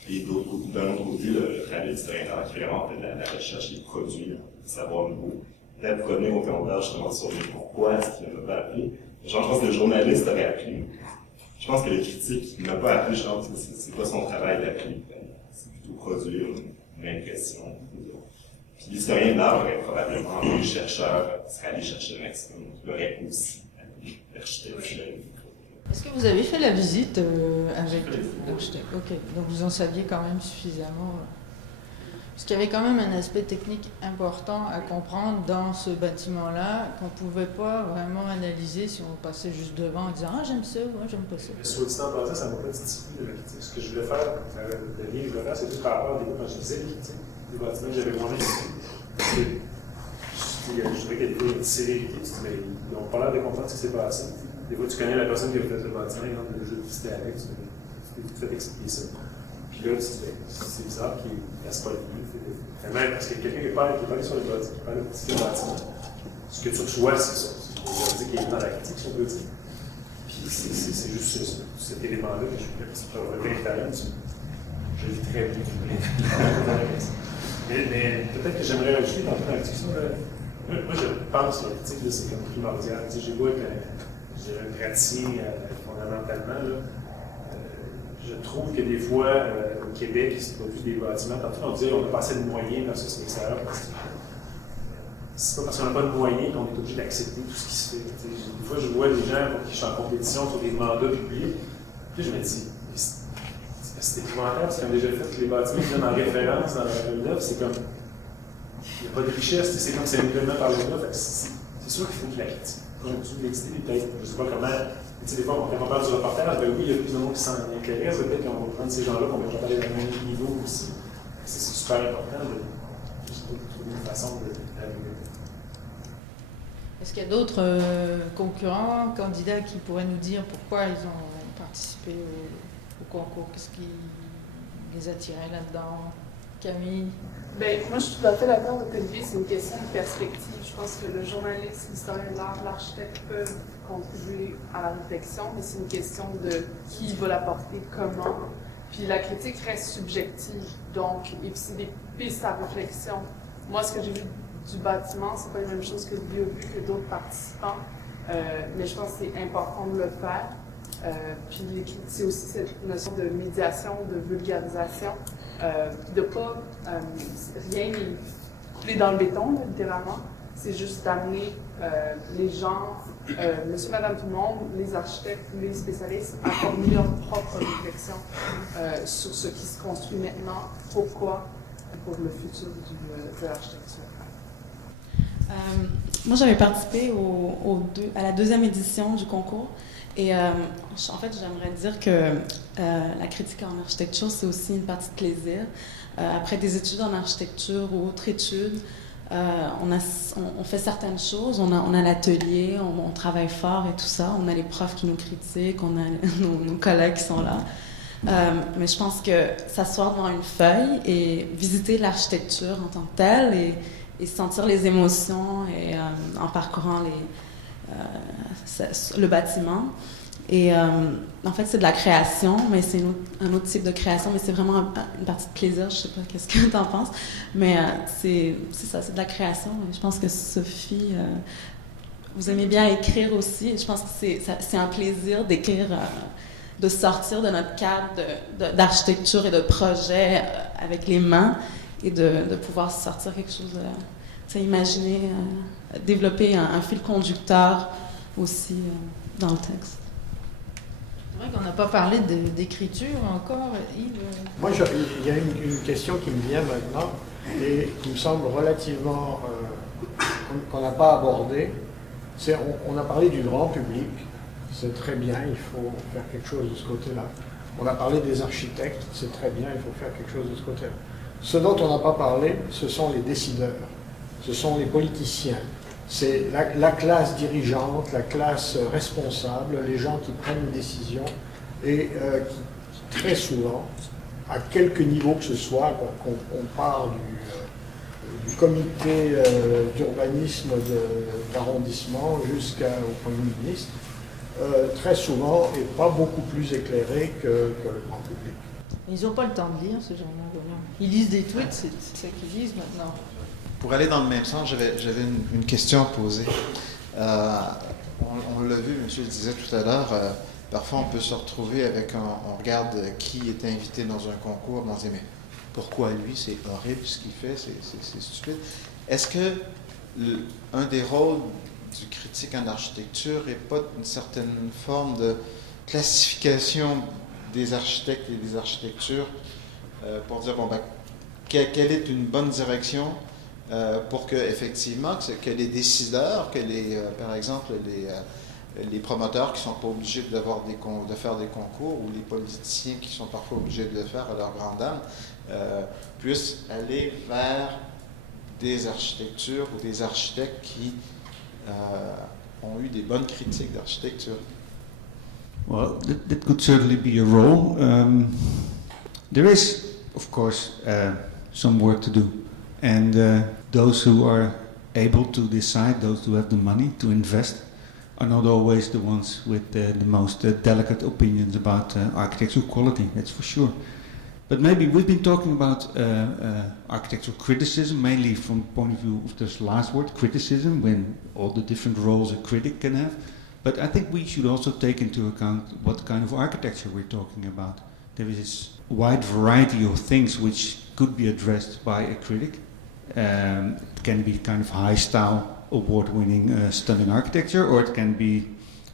Et d'un autre côté, le travail d'historien d'art qui est vraiment de la recherche des produits, du savoir nouveau. Peut-être revenir au commentaire justement sur le pourquoi est-ce qu'il ne m'a pas appelé. Je pense que le journaliste aurait appelé. Je pense que le critique ne m'a pas appelé, je pense que c'est pas son travail d'appeler. C'est plutôt produire une impression. Puis l'historien d'art aurait probablement appelé le chercheur, serait allé chercher le maximum. Il aurait aussi appelé l'architecte. Est-ce que vous avez fait la visite avec l'architecte? Ok, donc vous en saviez quand même suffisamment. Parce qu'il y avait quand même un aspect technique important à comprendre dans ce bâtiment-là qu'on ne pouvait pas vraiment analyser si on passait juste devant en disant « Ah, j'aime ça » ou « Ah, j'aime pas ça ». Soit dit en passant, ça m'a pas titillé de la critique. Ce que je voulais faire, le lien que je voulais faire, c'est juste par rapport à des fois quand je disais les critiques, les bâtiments que j'avais moi-même ici. Je trouvais qu'il y a une série de critiques, mais ils n'ont pas l'air de comprendre ce qui s'est passé. Des fois, tu connais la personne qui a fait le bâtiment, exemple, tu as déjà visité avec, tu peux te expliquer ça. Puis là, tu dis, c'est bizarre qu'il ne laisse pas le lieu. Même parce que quelqu'un qui n'est pas allé sur le bâtiment, qui n'est pas allé visiter le bâtiment, ce que tu reçois, c'est ça. C'est qu'il est dans la critique, si on peut dire. Puis c'est juste cet élément-là que je voulais, parce que je suis italien, je vis très bien. Mais peut-être que j'aimerais rajouter dans la discussion. Moi, je pense que la critique, c'est comme primordial. J'ai beau être un praticien fondamentalement. Je trouve que des fois, au Québec, il se produit des bâtiments. Tantôt, on disait qu'on n'a pas assez de moyens dans ce extérieur. C'est pas parce qu'on n'a pas de moyens qu'on est obligé d'accepter tout ce qui se fait. Des fois, je vois des gens pour qui je suis en compétition sur des mandats publics. Puis je me dis, c'est épouvantable parce qu'ils ont déjà fait les bâtiments qui viennent en référence dans leur œuvre. C'est comme, il n'y a pas de richesse. C'est comme c'est implémenté par l'œuvre. C'est sûr qu'il faut de la critique. J'ai l'idée, peut-être, je ne sais pas comment. Des fois, on ne pas peur du reportage, ben oui, il y a plus de monde qui s'en intéresse, peut-être qu'on va prendre ces gens-là, qu'on va préparer à un même niveau aussi. C'est super important de trouver une façon de l'améliorer. Est-ce qu'il y a d'autres concurrents, candidats qui pourraient nous dire pourquoi ils ont participé au concours? Qu'est-ce qui les attirait là-dedans? Camille? Bien, moi, je suis tout à fait d'accord avec Olivier, c'est une question de perspective. Je pense que le journaliste, l'historien de l'art, l'architecte peuvent contribuer à la réflexion, mais c'est une question de qui va l'apporter, comment. Puis la critique reste subjective, donc, et puis c'est des pistes à réflexion. Moi, ce que j'ai vu du bâtiment, c'est pas la même chose que lui a vu que d'autres participants, mais je pense que c'est important de le faire. Puis c'est aussi cette notion de médiation, de vulgarisation, de pas rien couler dans le béton, là, littéralement. C'est juste d'amener les gens, monsieur, madame, tout le monde, les architectes, les spécialistes, à formuler leur propre réflexion sur ce qui se construit maintenant, pourquoi, pour le futur de l'architecture. Moi, j'avais participé à la deuxième édition du concours. Et en fait, j'aimerais dire que la critique en architecture, c'est aussi une partie de plaisir. Après des études en architecture ou autres études, on fait certaines choses. On a l'atelier, on travaille fort et tout ça. On a les profs qui nous critiquent, on a nos collègues qui sont là. Mais je pense que s'asseoir devant une feuille et visiter l'architecture en tant que telle et sentir les émotions et en parcourant le bâtiment. Et en fait, c'est de la création, mais c'est un autre type de création, mais c'est vraiment une partie de plaisir. Je sais pas qu'est-ce que tu en penses, mais c'est ça, c'est de la création. Et je pense que Sophie, vous aimez bien écrire aussi. Et je pense que c'est un plaisir d'écrire, de sortir de notre cadre d'architecture et de projet avec les mains et de pouvoir sortir quelque chose, imaginer, développer un fil conducteur aussi dans le texte. C'est vrai qu'on n'a pas parlé d'écriture encore, Yves. Moi, il y a une question qui me vient maintenant et qui me semble relativement qu'on n'a pas abordée. On a parlé du grand public, c'est très bien, il faut faire quelque chose de ce côté-là. On a parlé des architectes, c'est très bien, il faut faire quelque chose de ce côté-là. Ce dont on n'a pas parlé, ce sont les décideurs, ce sont les politiciens. C'est la classe dirigeante, la classe responsable, les gens qui prennent une décision et qui, très souvent, à quelque niveau que ce soit, qu'on part du comité d'urbanisme d'arrondissement jusqu'au Premier ministre, très souvent n'est pas beaucoup plus éclairé que le grand public. Ils n'ont pas le temps de lire, ces gens-là. Ils lisent des tweets, c'est ça qu'ils lisent maintenant. Pour aller dans le même sens, j'avais une question à poser. On l'a vu, monsieur le disait tout à l'heure, parfois on peut se retrouver avec on regarde qui est invité dans un concours, on se dit mais pourquoi lui, c'est horrible ce qu'il fait, c'est stupide. Est-ce que un des rôles du critique en architecture n'est pas une certaine forme de classification des architectes et des architectures pour dire bon ben quelle est une bonne direction pour que effectivement que les décideurs, par exemple les promoteurs qui ne sont pas obligés de faire des concours ou les politiciens qui sont parfois obligés de le faire à leur grande dame puissent aller vers des architectures ou des architectes qui ont eu des bonnes critiques d'architecture. Well, that could certainly be a role. There is, of course, some work to do. And those who are able to decide, those who have the money to invest, are not always the ones with the most delicate opinions about architectural quality, that's for sure. But maybe we've been talking about architectural criticism, mainly from the point of view of this last word, criticism, when all the different roles a critic can have. But I think we should also take into account what kind of architecture we're talking about. There is this wide variety of things which could be addressed by a critic. It can be kind of high-style, award-winning, stunning architecture, or it can be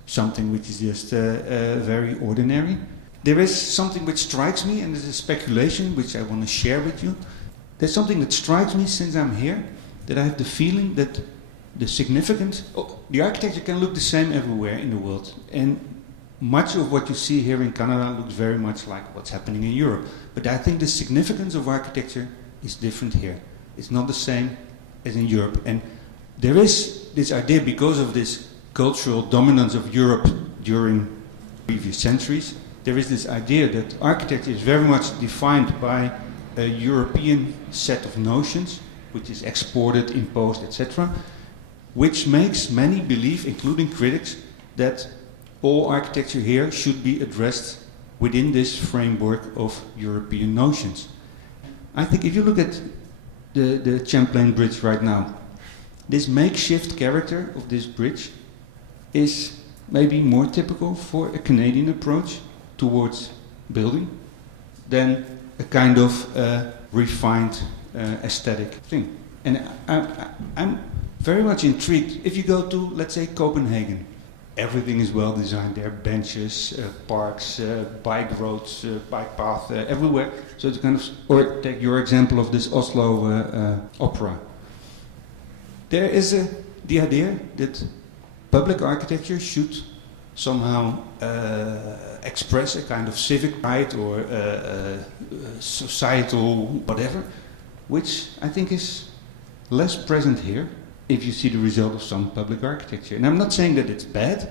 something which is just very ordinary. There is something which strikes me, and this is speculation which I want to share with you. There's something that strikes me since I'm here, that I have the feeling that the significance, the architecture can look the same everywhere in the world, and much of what you see here in Canada looks very much like what's happening in Europe. But I think the significance of architecture is different here. It's not the same as in Europe. And there is this idea, because of this cultural dominance of Europe during previous centuries, there is this idea that architecture is very much defined by a European set of notions, which is exported, imposed, etc., which makes many believe, including critics, that all architecture here should be addressed within this framework of European notions. I think if you look at the Champlain Bridge right now, this makeshift character of this bridge is maybe more typical for a Canadian approach towards building than a kind of refined aesthetic thing. And I'm very much intrigued. If you go to, let's say, Copenhagen, everything is well designed there, benches, parks, bike roads, bike paths, everywhere. So it's kind of, or take your example of this Oslo opera. There is the idea that public architecture should somehow express a kind of civic right or societal whatever, which I think is less present here if you see the result of some public architecture. And I'm not saying that it's bad,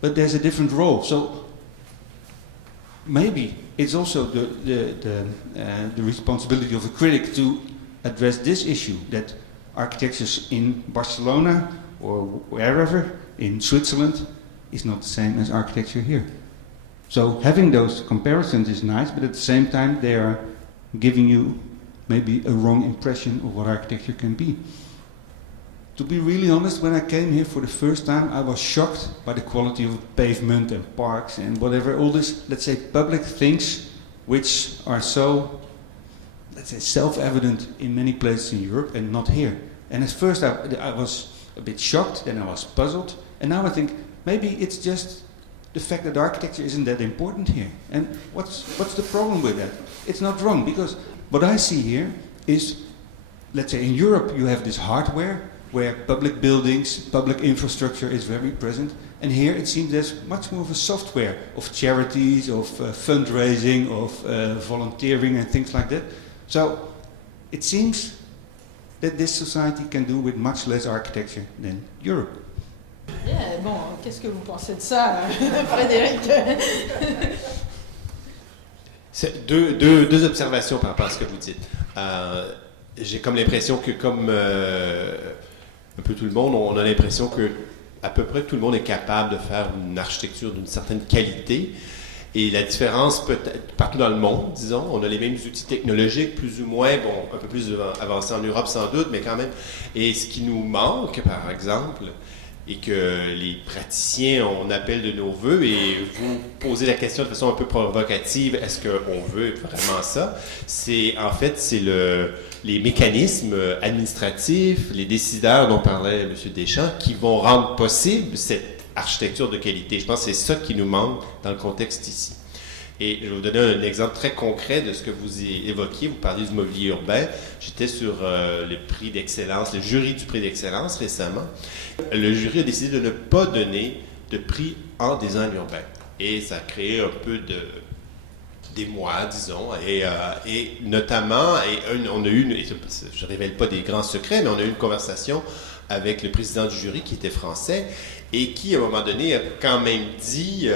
but there's a different role. So maybe it's also the responsibility of a critic to address this issue, that architecture in Barcelona or wherever in Switzerland is not the same as architecture here. So having those comparisons is nice, but at the same time they are giving you maybe a wrong impression of what architecture can be. To be really honest, when I came here for the first time, I was shocked by the quality of pavement and parks and whatever, all this, let's say, public things which are so, let's say, self-evident in many places in Europe and not here. And at first I was a bit shocked, then I was puzzled, and now I think maybe it's just the fact that architecture isn't that important here. And what's the problem with that? It's not wrong, because what I see here is, let's say in Europe you have this hardware where public buildings, public infrastructure is very present, and here it seems there's much more of a software of charities, of fundraising, of volunteering and things like that. So it seems that this society can do with much less architecture than Europe. Yeah, bon, qu'est-ce que vous pensez de ça, Frédéric? Deux observations par rapport à ce que vous dites. J'ai comme l'impression que, comme un peu tout le monde, on a l'impression que à peu près tout le monde est capable de faire une architecture d'une certaine qualité. Et la différence peut-être partout dans le monde, disons, on a les mêmes outils technologiques, plus ou moins, bon, un peu plus avancés en Europe sans doute, mais quand même. Et ce qui nous manque, par exemple, et que les praticiens, on appelle de nos voeux, et vous posez la question de façon un peu provocative, est-ce qu'on veut vraiment ça? C'est, en fait, c'est les mécanismes administratifs, les décideurs dont parlait M. Deschamps, qui vont rendre possible cette architecture de qualité. Je pense que c'est ça qui nous manque dans le contexte ici. Et je vais vous donner un exemple très concret de ce que vous évoquiez. Vous parliez du mobilier urbain. J'étais sur le prix d'excellence, le jury du prix d'excellence récemment. Le jury a décidé de ne pas donner de prix en design urbain. Et ça a créé un peu d'émoi, disons. Et notamment, on a eu, je ne révèle pas des grands secrets, mais on a eu une conversation avec le président du jury qui était français et qui, à un moment donné, a quand même dit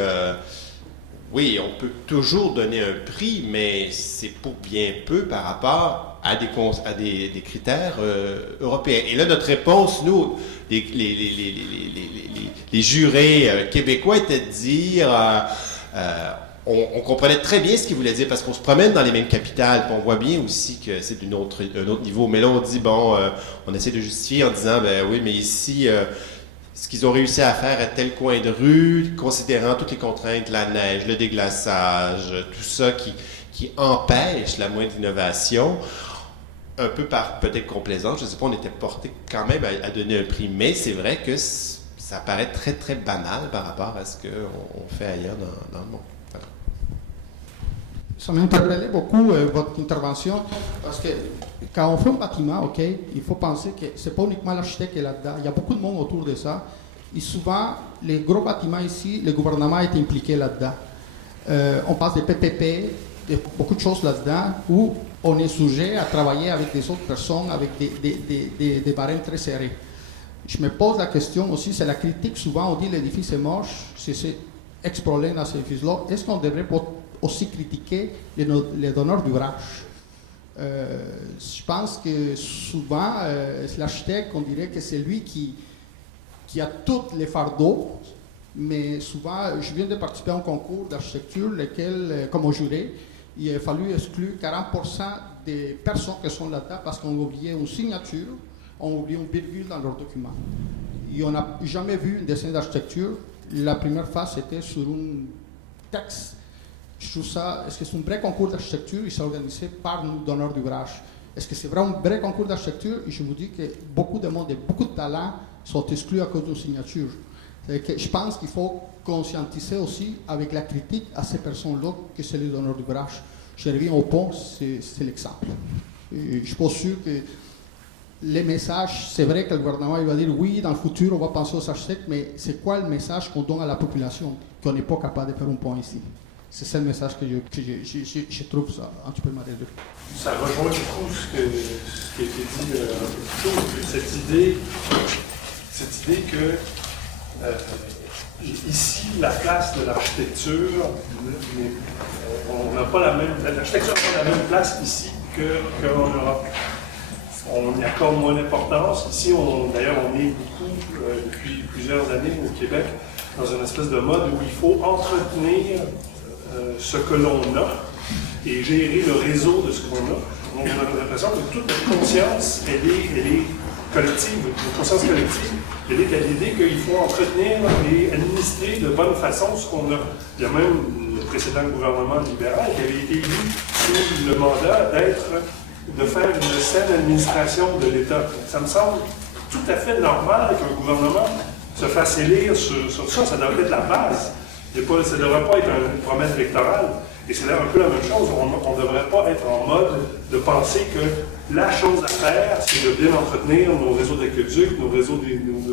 oui, on peut toujours donner un prix, mais c'est pour bien peu par rapport à des critères européens. Et là, notre réponse, nous, les jurés québécois, était de dire on comprenait très bien ce qu'il voulait dire parce qu'on se promène dans les mêmes capitales, puis on voit bien aussi que c'est un autre niveau. Mais là, on dit, bon, on essaie de justifier en disant, ben oui, mais ici, ce qu'ils ont réussi à faire à tel coin de rue, considérant toutes les contraintes, la neige, le déglaçage, tout ça qui empêche la moindre innovation, un peu par peut-être complaisance, je ne sais pas, on était porté quand même à donner un prix, mais c'est vrai que ça paraît très, très banal par rapport à ce qu'on fait ailleurs dans le monde. Voilà. Ça m'interpellait beaucoup votre intervention, parce que quand on fait un bâtiment, ok, il faut penser que c'est pas uniquement l'architecte qui est là-dedans, il y a beaucoup de monde autour de ça, et souvent, les gros bâtiments ici, le gouvernement est impliqué là-dedans. On passe des PPP, beaucoup de choses là-dedans, où on est sujet à travailler avec des autres personnes, avec des barèmes très serrés. Je me pose la question aussi, c'est la critique, souvent on dit l'édifice est moche, c'est ex-problème dans cet édifice-là, est-ce qu'on devrait aussi critiquer les donneurs d'ouvrage? Je pense que souvent, l'architecte, on dirait que c'est lui qui a tous les fardeaux Mais souvent, je viens de participer à un concours d'architecture, lequel, comme juré, il a fallu exclure 40% des personnes qui sont là-dedans parce qu'on a oublié une signature, on a oublié une virgule dans leur document. Et on n'a jamais vu un dessin d'architecture. La première fois, c'était sur un texte. Je trouve ça, est-ce que c'est un vrai concours d'architecture? Il s'est organisé par nous, donneurs d'ouvrage. Est-ce que c'est vraiment un vrai concours d'architecture? Et je vous dis que beaucoup de monde et beaucoup de talents sont exclus à cause d'une signature. Que je pense qu'il faut conscientiser aussi avec la critique à ces personnes-là que c'est les donneurs d'ouvrage. Je reviens au pont, c'est l'exemple. Et je suis pas sûr que les messages, c'est vrai que le gouvernement il va dire oui, dans le futur on va penser aux architectes, mais c'est quoi le message qu'on donne à la population qu'on n'est pas capable de faire un pont ici? C'est ça le message que je trouve ça un petit peu malheureux. Ça rejoint beaucoup ce qui a été dit un peu plus tôt, cette idée que ici, la place de l'architecture, on n'a pas la même, l'architecture n'a pas la même place ici qu'en Europe. On y accorde moins d'importance. Ici, d'ailleurs, on est beaucoup, depuis plusieurs années au Québec, dans une espèce de mode où il faut entretenir ce que l'on a et gérer le réseau de ce qu'on a. Donc, on a l'impression que toute notre conscience, elle est collective. Notre conscience collective, elle est à l'idée qu'il faut entretenir et administrer de bonne façon ce qu'on a. Il y a même le précédent gouvernement libéral qui avait été élu sous le mandat de faire une saine administration de l'État. Ça me semble tout à fait normal qu'un gouvernement se fasse élire sur ça. Ça devrait être la base. Ça ne devrait pas être une promesse électorale. Et c'est là un peu la même chose. On ne devrait pas être en mode de penser que la chose à faire, c'est de bien entretenir nos réseaux d'aqueduc, nos réseaux d'égouts.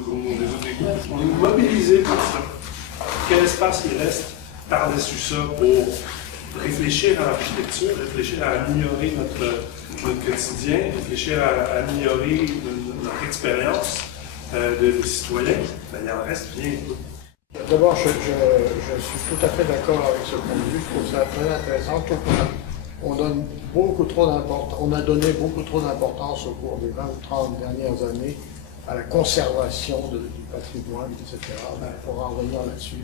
On est mobilisé pour ça. Quel espace il reste par-dessus ça pour réfléchir à l'architecture, réfléchir à améliorer notre quotidien, réfléchir à améliorer notre expérience de citoyen? Ben, il en reste bien. D'abord, je suis tout à fait d'accord avec ce point de vue. Je trouve ça très intéressant. Je trouve qu'on donne beaucoup trop d'importance. On a donné beaucoup trop d'importance au cours des 20 ou 30 dernières années à la conservation du patrimoine, etc. Ben, il faudra revenir là-dessus.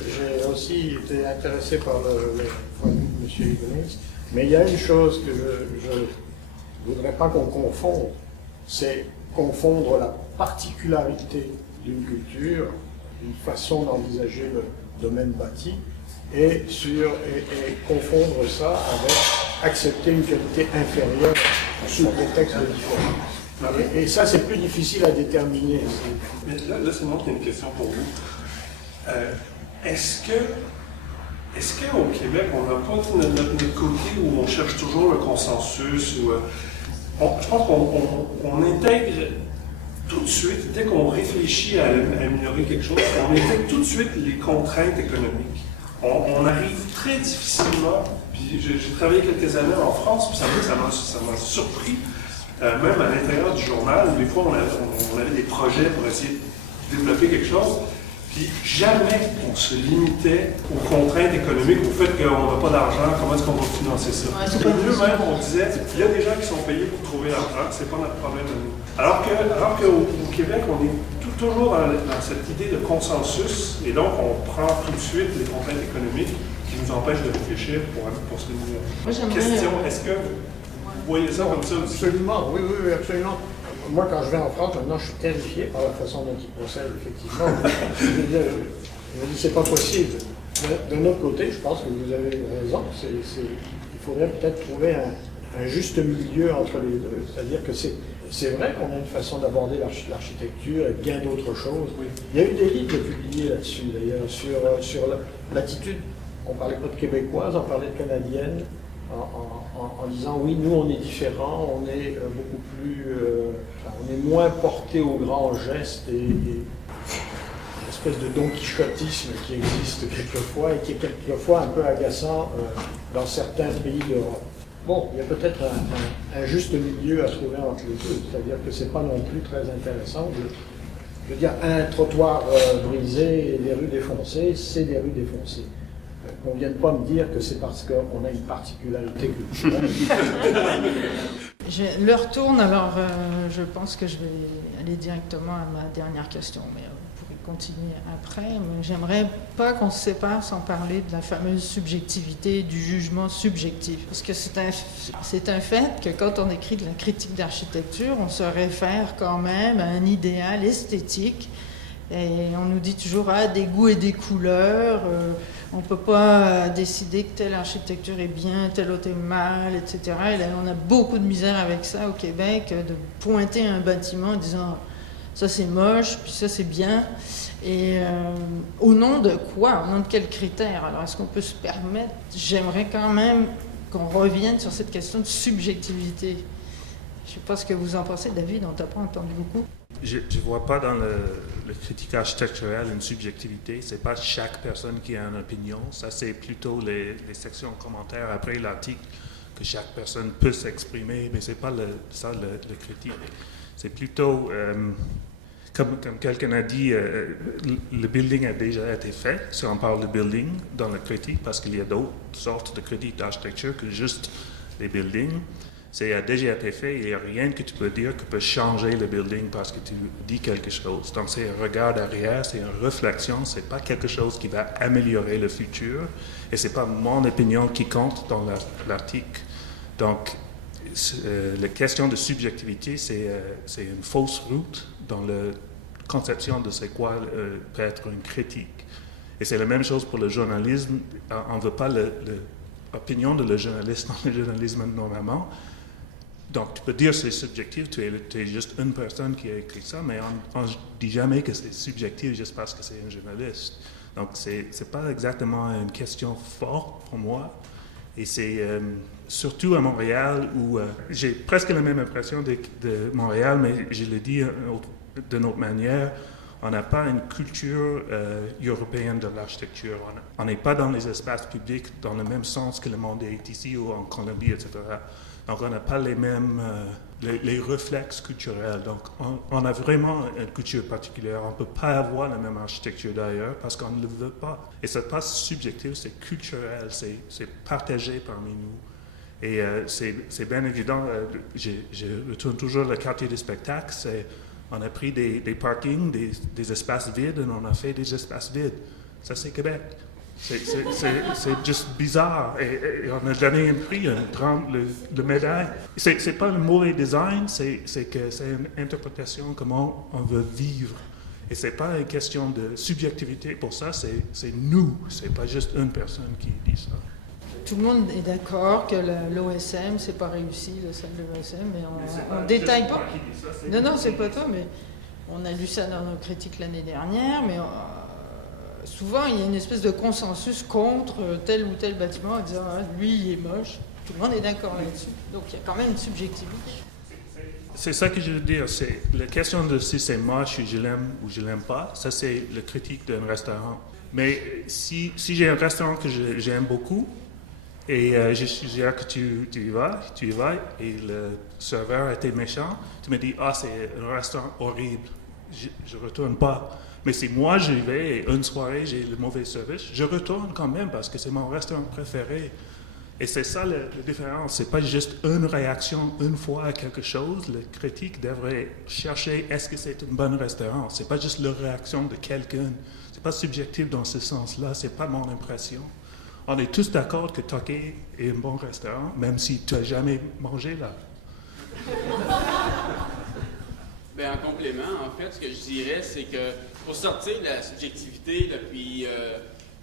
J'ai aussi été intéressé par le point de vue de M. Higgins, mais il y a une chose que je ne voudrais pas qu'on confonde, c'est confondre la particularité d'une culture, une façon d'envisager le domaine bâti, et confondre ça avec accepter une qualité inférieure sous prétexte de différence. Et ça, c'est plus difficile à déterminer. Mais là c'est moi qui ai une question pour vous. Est-ce qu'au Québec, on n'a pas notre côté où on cherche toujours le consensus? Je pense qu'on intègre tout de suite, dès qu'on réfléchit à améliorer quelque chose, on intègre tout de suite les contraintes économiques. On arrive très difficilement, puis j'ai travaillé quelques années en France, puis ça m'a surpris, même à l'intérieur du journal, des fois on avait des projets pour essayer de développer quelque chose, puis jamais on se limitait aux contraintes économiques, au fait qu'on n'a pas d'argent, comment est-ce qu'on va financer ça. Au mieux même, on disait, il y a des gens qui sont payés pour trouver l'argent, c'est pas notre problème à nous. Alors qu'au Québec, on est toujours dans cette idée de consensus, et donc on prend tout de suite les contraintes économiques qui nous empêchent de réfléchir pour ce niveau-là. Question, est-ce que vous voyez ça comme ça aussi? Absolument, oui, absolument. Moi, quand je vais en France, maintenant, je suis terrifié par la façon dont ils procèdent, effectivement. Je me dis, c'est pas possible. D'un autre côté, je pense que vous avez raison. Il faudrait peut-être trouver un juste milieu entre les deux. C'est-à-dire que c'est vrai qu'on a une façon d'aborder l'architecture et bien d'autres choses. Oui. Il y a eu des livres publiés là-dessus, d'ailleurs, sur l'attitude. On parlait pas de québécoise, on parlait de canadienne, en disant oui, nous on est différents, on est beaucoup plus, on est moins porté aux grands gestes et une espèce de don quichotisme qui existe quelquefois et qui est quelquefois un peu agaçant dans certains pays d'Europe. Bon, il y a peut-être un juste milieu à trouver entre les deux, c'est-à-dire que c'est pas non plus très intéressant. Je veux dire, un trottoir brisé et des rues défoncées, c'est des rues défoncées. Qu'on ne vienne pas me dire que c'est parce qu'on a une particularité culturelle. L'heure tourne, alors je pense que je vais aller directement à ma dernière question, mais vous pourrez continuer après, mais j'aimerais pas qu'on se sépare sans parler de la fameuse subjectivité, du jugement subjectif. Parce que c'est un fait que quand on écrit de la critique d'architecture, on se réfère quand même à un idéal esthétique. Et on nous dit toujours des goûts et des couleurs, on ne peut pas décider que telle architecture est bien, telle autre est mal, etc. Et là, on a beaucoup de misère avec ça au Québec, de pointer un bâtiment en disant ça c'est moche, puis ça c'est bien. Et au nom de quoi? Au nom de quels critères? Alors est-ce qu'on peut se permettre? J'aimerais quand même qu'on revienne sur cette question de subjectivité. Je ne sais pas ce que vous en pensez, David, on t'a pas entendu beaucoup. Je ne vois pas dans le critique architecturale une subjectivité. Ce n'est pas chaque personne qui a une opinion. Ça, c'est plutôt les sections commentaires après l'article que chaque personne peut s'exprimer, mais ce n'est pas ça le critique. C'est plutôt, comme quelqu'un a dit, le building a déjà été fait, si on parle de building dans la critique, parce qu'il y a d'autres sortes de critiques d'architecture que juste les buildings. C'est a déjà été fait, il n'y a rien que tu peux dire qui peut changer le building parce que tu dis quelque chose. Donc c'est un regard arrière, c'est une réflexion, c'est pas quelque chose qui va améliorer le futur et c'est pas mon opinion qui compte dans l'article. Donc la question de subjectivité, c'est une fausse route dans la conception de c'est quoi peut être une critique. Et c'est la même chose pour le journalisme. On ne veut pas l'opinion de le journaliste dans le journalisme normalement. Donc, tu peux dire que c'est subjectif, tu es juste une personne qui a écrit ça, mais on ne dit jamais que c'est subjectif juste parce que c'est un journaliste. Donc, ce n'est pas exactement une question forte pour moi. Et c'est surtout à Montréal où j'ai presque la même impression de Montréal, mais je le dis d'une autre manière. On n'a pas une culture européenne de l'architecture. On n'est pas dans les espaces publics dans le même sens que le monde est ici ou en Colombie, etc. Donc, on n'a pas les mêmes les réflexes culturels. Donc, on a vraiment une culture particulière. On ne peut pas avoir la même architecture d'ailleurs parce qu'on ne le veut pas. Et ce n'est pas subjectif, c'est culturel, c'est partagé parmi nous. Et c'est bien évident, je retourne toujours le quartier des spectacles, on a pris des parkings, des espaces vides, et on a fait des espaces vides. Ça, c'est Québec. C'est juste bizarre. Et on a donné un prix, le médaille. C'est pas le mauvais design, c'est que c'est une interprétation comment on veut vivre. Et c'est pas une question de subjectivité pour ça, c'est nous. C'est pas juste une personne qui dit ça. Tout le monde est d'accord que l'OSM, c'est pas réussi, le salle de l'OSM, mais on détaille pas. Non, c'est pas toi, mais on a lu ça dans nos critiques l'année dernière, mais souvent il y a une espèce de consensus contre tel ou tel bâtiment en disant lui il est moche. Tout le monde est d'accord là-dessus. Donc il y a quand même une subjectivité. C'est ça que je veux dire. C'est la question de si c'est moche ou je l'aime ou je l'aime pas. Ça c'est la critique d'un restaurant. Mais si j'ai un restaurant que j'aime beaucoup, et je suggère que tu y vas, et le serveur a été méchant, tu me dis, c'est un restaurant horrible, je ne retourne pas. Mais si moi j'y vais et une soirée j'ai le mauvais service, je retourne quand même parce que c'est mon restaurant préféré. Et c'est ça la différence, c'est pas juste une réaction une fois à quelque chose, le critique devrait chercher est-ce que c'est un bon restaurant, c'est pas juste la réaction de quelqu'un, c'est pas subjectif dans ce sens-là, c'est pas mon impression. On est tous d'accord que Toqué est un bon restaurant, même si tu n'as jamais mangé là. Bien, en complément, en fait, ce que je dirais, c'est que pour sortir de la subjectivité, là, puis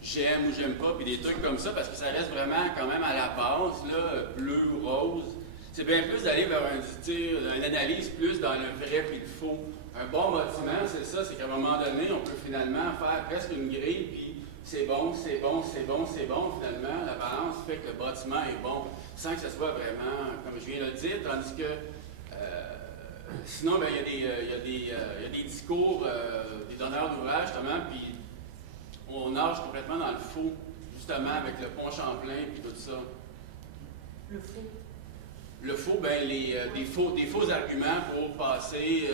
j'aime ou j'aime pas, puis des trucs comme ça, parce que ça reste vraiment quand même à la base, là, bleu ou rose, c'est bien plus d'aller vers une analyse plus dans le vrai puis le faux. Un bon bâtiment, c'est ça, c'est qu'à un moment donné, on peut finalement faire presque une grille, puis c'est bon, finalement, la balance fait que le bâtiment est bon, sans que ce soit vraiment, comme je viens de le dire, tandis que sinon, il y a des discours des donneurs d'ouvrages, justement, puis on nage complètement dans le faux, justement, avec le pont Champlain, puis tout ça. Le faux? Le faux, des faux arguments pour passer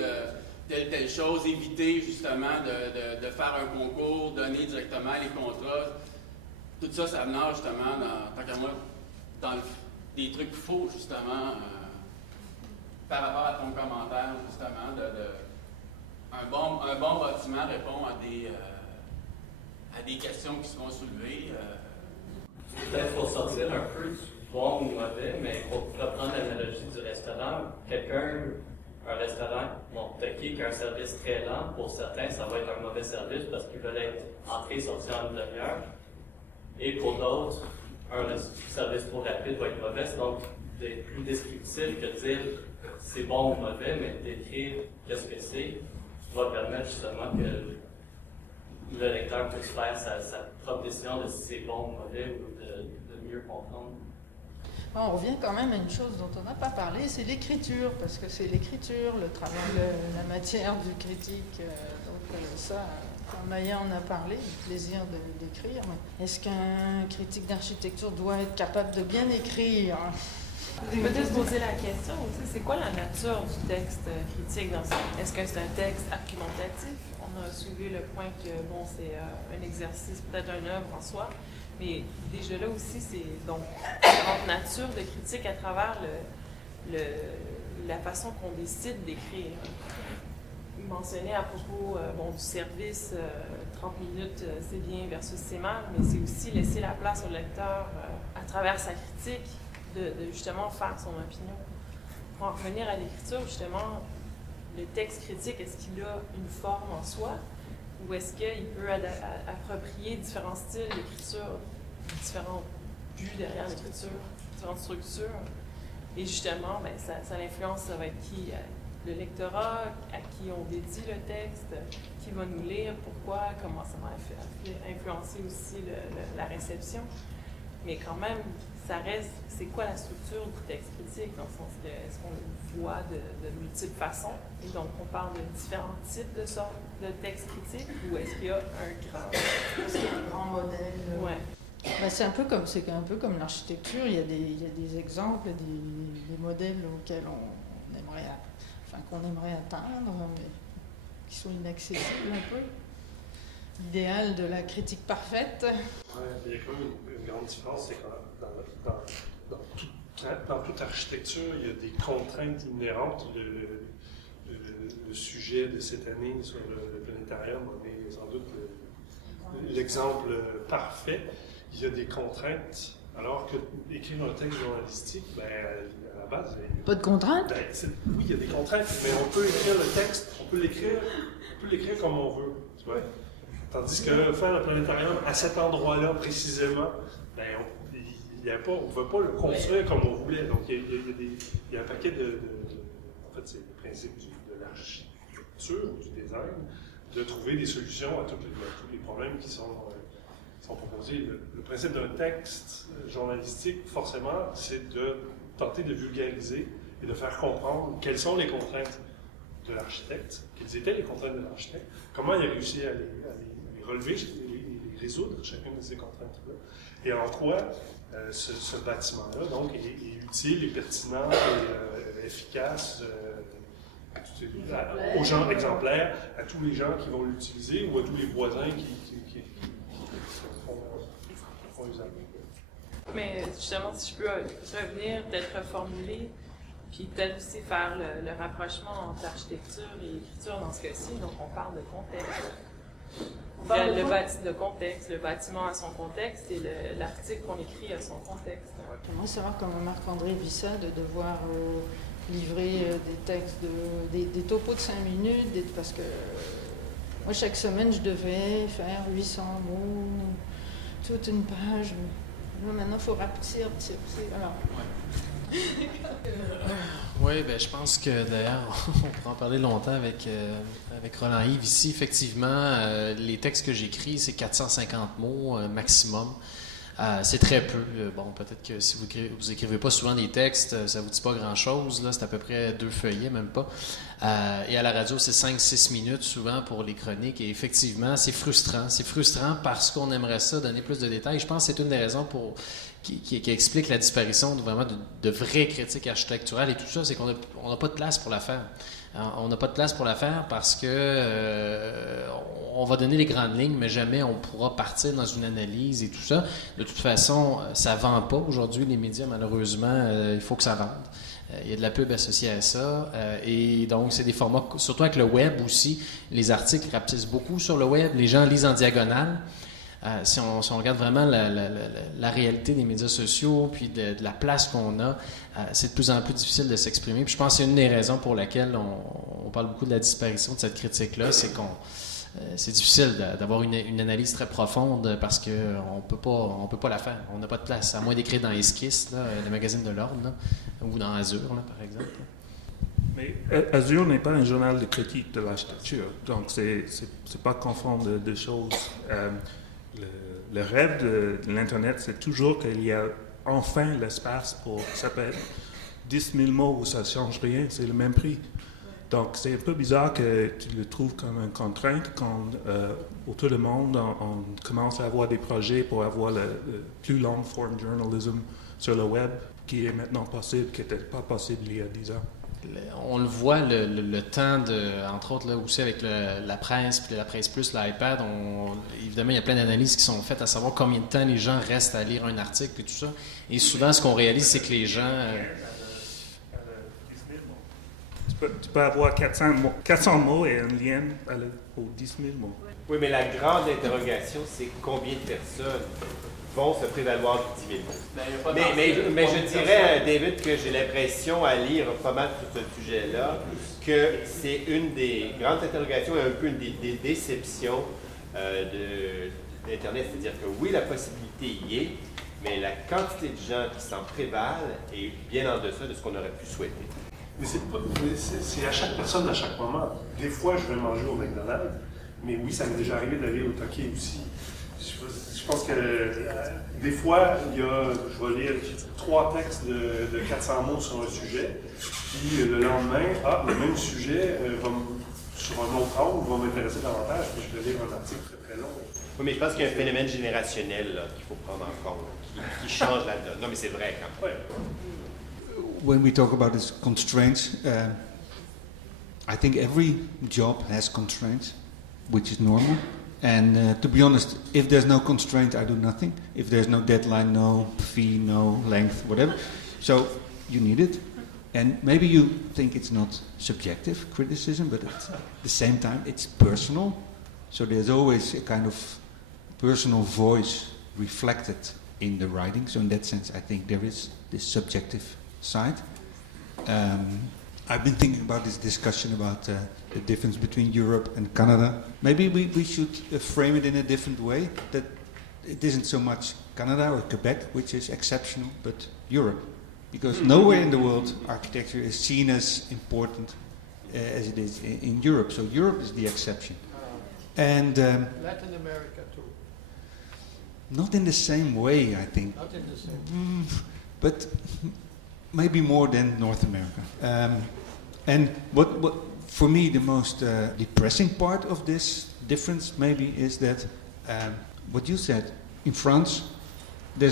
telle chose, éviter justement de faire un concours, donner directement les contrats. Tout ça, ça nage justement, tant qu'à moi, dans des trucs faux, justement, par rapport à ton commentaire, justement, Un bon bâtiment répond à des questions qui se vont soulever. Peut-être pour sortir un peu du bon ou mauvais, mais pour reprendre l'analogie du restaurant, un restaurant, qui a un service très lent, pour certains, ça va être un mauvais service parce qu'ils veulent être entrés et sortis en une demi-heure. Et pour d'autres, un service trop rapide va être mauvais. C'est donc d'être plus descriptif que de dire c'est bon ou mauvais, mais d'écrire qu'est-ce que c'est va permettre justement que le lecteur puisse faire sa propre décision de si c'est bon ou mauvais ou de mieux comprendre. On revient quand même à une chose dont on n'a pas parlé, c'est l'écriture, parce que c'est l'écriture, le travail, la matière du critique. Donc ça, Maya en a parlé, du plaisir d'écrire. Est-ce qu'un critique d'architecture doit être capable de bien écrire? Peut-être se poser la question aussi, c'est quoi la nature du texte critique dans ça? Est-ce que c'est un texte argumentatif? On a soulevé le point que, bon, c'est un exercice, peut-être une œuvre en soi, mais déjà là aussi, c'est donc différentes natures de critique à travers la façon qu'on décide d'écrire. Mentionné à propos du service, 30 minutes c'est bien versus c'est mal, mais c'est aussi laisser la place au lecteur à travers sa critique de justement faire son opinion. Pour en revenir à l'écriture, justement, le texte critique, est-ce qu'il a une forme en soi ou est-ce qu'il peut approprier différents styles d'écriture, différents buts derrière l'écriture, différentes structures? Et justement, ça l'influence, ça va être qui? Le lectorat, à qui on dédie le texte, qui va nous lire, pourquoi, comment ça va influencer aussi la réception. Mais quand même, ça reste, c'est quoi la structure du texte critique, dans le sens que est-ce qu'on le voit de multiples façons, et donc on parle de différents types de sortes de textes critiques, ou est-ce qu'il y a un grand modèle? Ouais. C'est un peu comme l'architecture, il y a des exemples, des modèles auxquels on aimerait qu'on aimerait atteindre, mais qui sont inaccessibles un peu. L'idéal de la critique parfaite. Ouais, il y a quand même une grande différence, c'est que dans toute architecture, il y a des contraintes inhérentes. Le sujet de cette année sur le planétarium en est sans doute l'exemple parfait. Il y a des contraintes, alors que écrire un texte journalistique, à la base... Pas de contraintes? Oui, il y a des contraintes, mais on peut écrire le texte, on peut l'écrire comme on veut, tu vois. Tandis que faire le planétarium à cet endroit-là précisément, on ne pouvait pas le construire comme on voulait. Donc il y a un paquet en fait, c'est le principe de l'architecture ou du design, de trouver des solutions à tous les problèmes qui sont proposés. Le principe d'un texte journalistique, forcément, c'est de tenter de vulgariser et de faire comprendre quelles sont les contraintes de l'architecte, quelles étaient les contraintes de l'architecte, comment il a réussi à les relever, les résoudre, chacune de ces contraintes-là, et en quoi ce bâtiment-là donc, est utile et pertinent et efficace aux gens exemplaires, à tous les gens qui vont l'utiliser ou à tous les voisins qui font usage. Mais justement, si je peux revenir, peut-être reformuler, puis peut-être aussi faire le rapprochement entre architecture et écriture dans ce cas-ci. Donc, on parle de contexte. Le bâtiment a son contexte et l'article qu'on écrit a son contexte. J'aimerais savoir comment Marc-André vit ça, de devoir livrer des textes, des topos de 5 minutes, parce que moi, chaque semaine, je devais faire 800 mots, toute une page. Là, maintenant, il faut rapetir, alors... Oui, je pense que d'ailleurs, on pourra en parler longtemps avec Roland-Yves ici. Effectivement, les textes que j'écris, c'est 450 mots maximum. C'est très peu. Bon, peut-être que si vous écrivez pas souvent des textes, ça vous dit pas grand-chose. Là, c'est à peu près 2 feuillets, même pas. Et à la radio, c'est 5-6 minutes souvent pour les chroniques. Et effectivement, c'est frustrant. C'est frustrant parce qu'on aimerait ça, donner plus de détails. Je pense que c'est une des raisons qui explique la disparition de vraies critiques architecturales et tout ça, c'est qu'on n'a pas de place pour la faire. On n'a pas de place pour la faire parce que on va donner les grandes lignes, mais jamais on pourra partir dans une analyse et tout ça. De toute façon, ça ne vend pas aujourd'hui, les médias, malheureusement, il faut que ça vende. Il y a de la pub associée à ça. Et donc, c'est des formats, surtout avec le web aussi. Les articles rapetissent beaucoup sur le web. Les gens lisent en diagonale. Si on regarde vraiment la réalité des médias sociaux, puis de la place qu'on a, c'est de plus en plus difficile de s'exprimer. Puis je pense que c'est une des raisons pour laquelle on parle beaucoup de la disparition de cette critique-là, c'est qu'on c'est difficile d'avoir une analyse très profonde parce qu'on peut pas la faire. On n'a pas de place, à moins d'écrire dans Esquisse, là, le magazine de l'Ordre, là, ou dans Azur, là, par exemple. Mais Azur n'est pas un journal de critique de l'architecture, donc c'est pas confondre deux choses. Le rêve de l'Internet, c'est toujours qu'il y a enfin l'espace pour, ça peut être 10 000 mots où ça ne change rien, c'est le même prix. Donc c'est un peu bizarre que tu le trouves comme une contrainte quand autour du monde on commence à avoir des projets pour avoir le plus long form journalism sur le web qui est maintenant possible, qui n'était pas possible il y a 10 ans. On le voit, le temps entre autres là aussi avec la presse, puis la presse plus, l'iPad, évidemment il y a plein d'analyses qui sont faites à savoir combien de temps les gens restent à lire un article puis tout ça. Et souvent ce qu'on réalise c'est que les gens... Tu peux avoir 400 mots et un lien aux 10 000 mots. Oui, mais la grande interrogation, c'est combien de personnes vont se prévaloir du 10 000 mots. Mais je dirais, David, que j'ai l'impression, à lire pas mal tout ce sujet-là, que c'est une des grandes interrogations et un peu une des déceptions d'Internet. C'est-à-dire que oui, la possibilité y est, mais la quantité de gens qui s'en prévalent est bien en deçà de ce qu'on aurait pu souhaiter. Mais c'est à chaque personne, à chaque moment. Des fois, je vais manger au McDonald's, mais oui, ça m'est déjà arrivé d'aller au Toqué aussi. Je pense que des fois, je vais lire 3 textes de 400 mots sur un sujet, puis le lendemain, le même sujet sur un autre angle va m'intéresser davantage, puis je vais lire un article très très long. Oui, mais je pense qu'il y a un phénomène générationnel qu'il faut prendre en compte, qui change la donne. Non, mais c'est vrai quand même. When we talk about these constraints, I think every job has constraints, which is normal. And to be honest, if there's no constraint, I do nothing. If there's no deadline, no fee, no length, whatever. So you need it. And maybe you think it's not subjective criticism, but at the same time, it's personal. So there's always a kind of personal voice reflected in the writing. So in that sense, I think there is this subjective side. I've been thinking about this discussion about the difference between Europe and Canada. Maybe we should frame it in a different way, that it isn't so much Canada or Quebec, which is exceptional, but Europe. Because nowhere in the world architecture is seen as important as it is in Europe. So Europe is the exception. And Latin America too. Not in the same way, I think. Not in the same way. But maybe more than North America. And what for me the most depressing part of this difference maybe is that what you said in France, they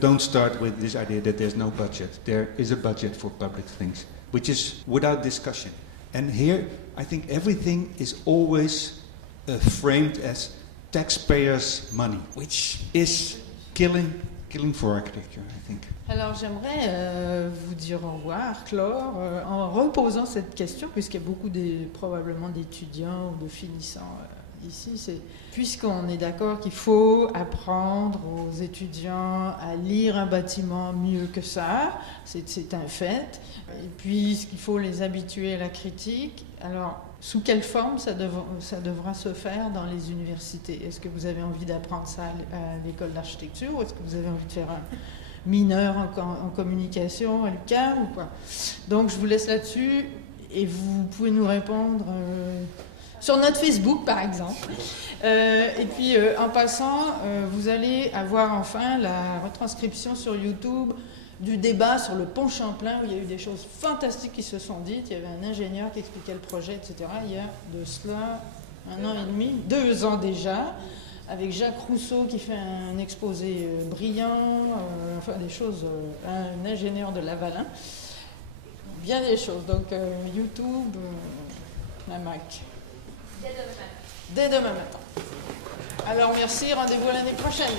don't start with this idea that there's no budget. There is a budget for public things, which is without discussion. And here, I think everything is always framed as taxpayers' money, which is killing for architecture, I think. Alors j'aimerais vous dire au revoir, clore, en reposant cette question, puisqu'il y a beaucoup probablement d'étudiants ou de finissants ici, puisqu'on est d'accord qu'il faut apprendre aux étudiants à lire un bâtiment mieux que ça, c'est un fait, et puis qu'il faut les habituer à la critique. Alors, sous quelle forme ça devra se faire dans les universités? Est-ce que vous avez envie d'apprendre ça à l'école d'architecture, ou est-ce que vous avez envie de faire un mineur en communication à l'UQAM ou quoi? Donc je vous laisse là-dessus, et vous pouvez nous répondre sur notre Facebook par exemple. Et puis en passant, vous allez avoir enfin la retranscription sur YouTube du débat sur le pont Champlain, où il y a eu des choses fantastiques qui se sont dites. Il y avait un ingénieur qui expliquait le projet, etc. Il y a de cela 1 an et demi, 2 ans déjà, avec Jacques Rousseau qui fait un exposé brillant, enfin des choses, un ingénieur de Lavalin, bien des choses. Donc YouTube, la Mac. Dès demain matin. Alors merci, rendez-vous l'année prochaine.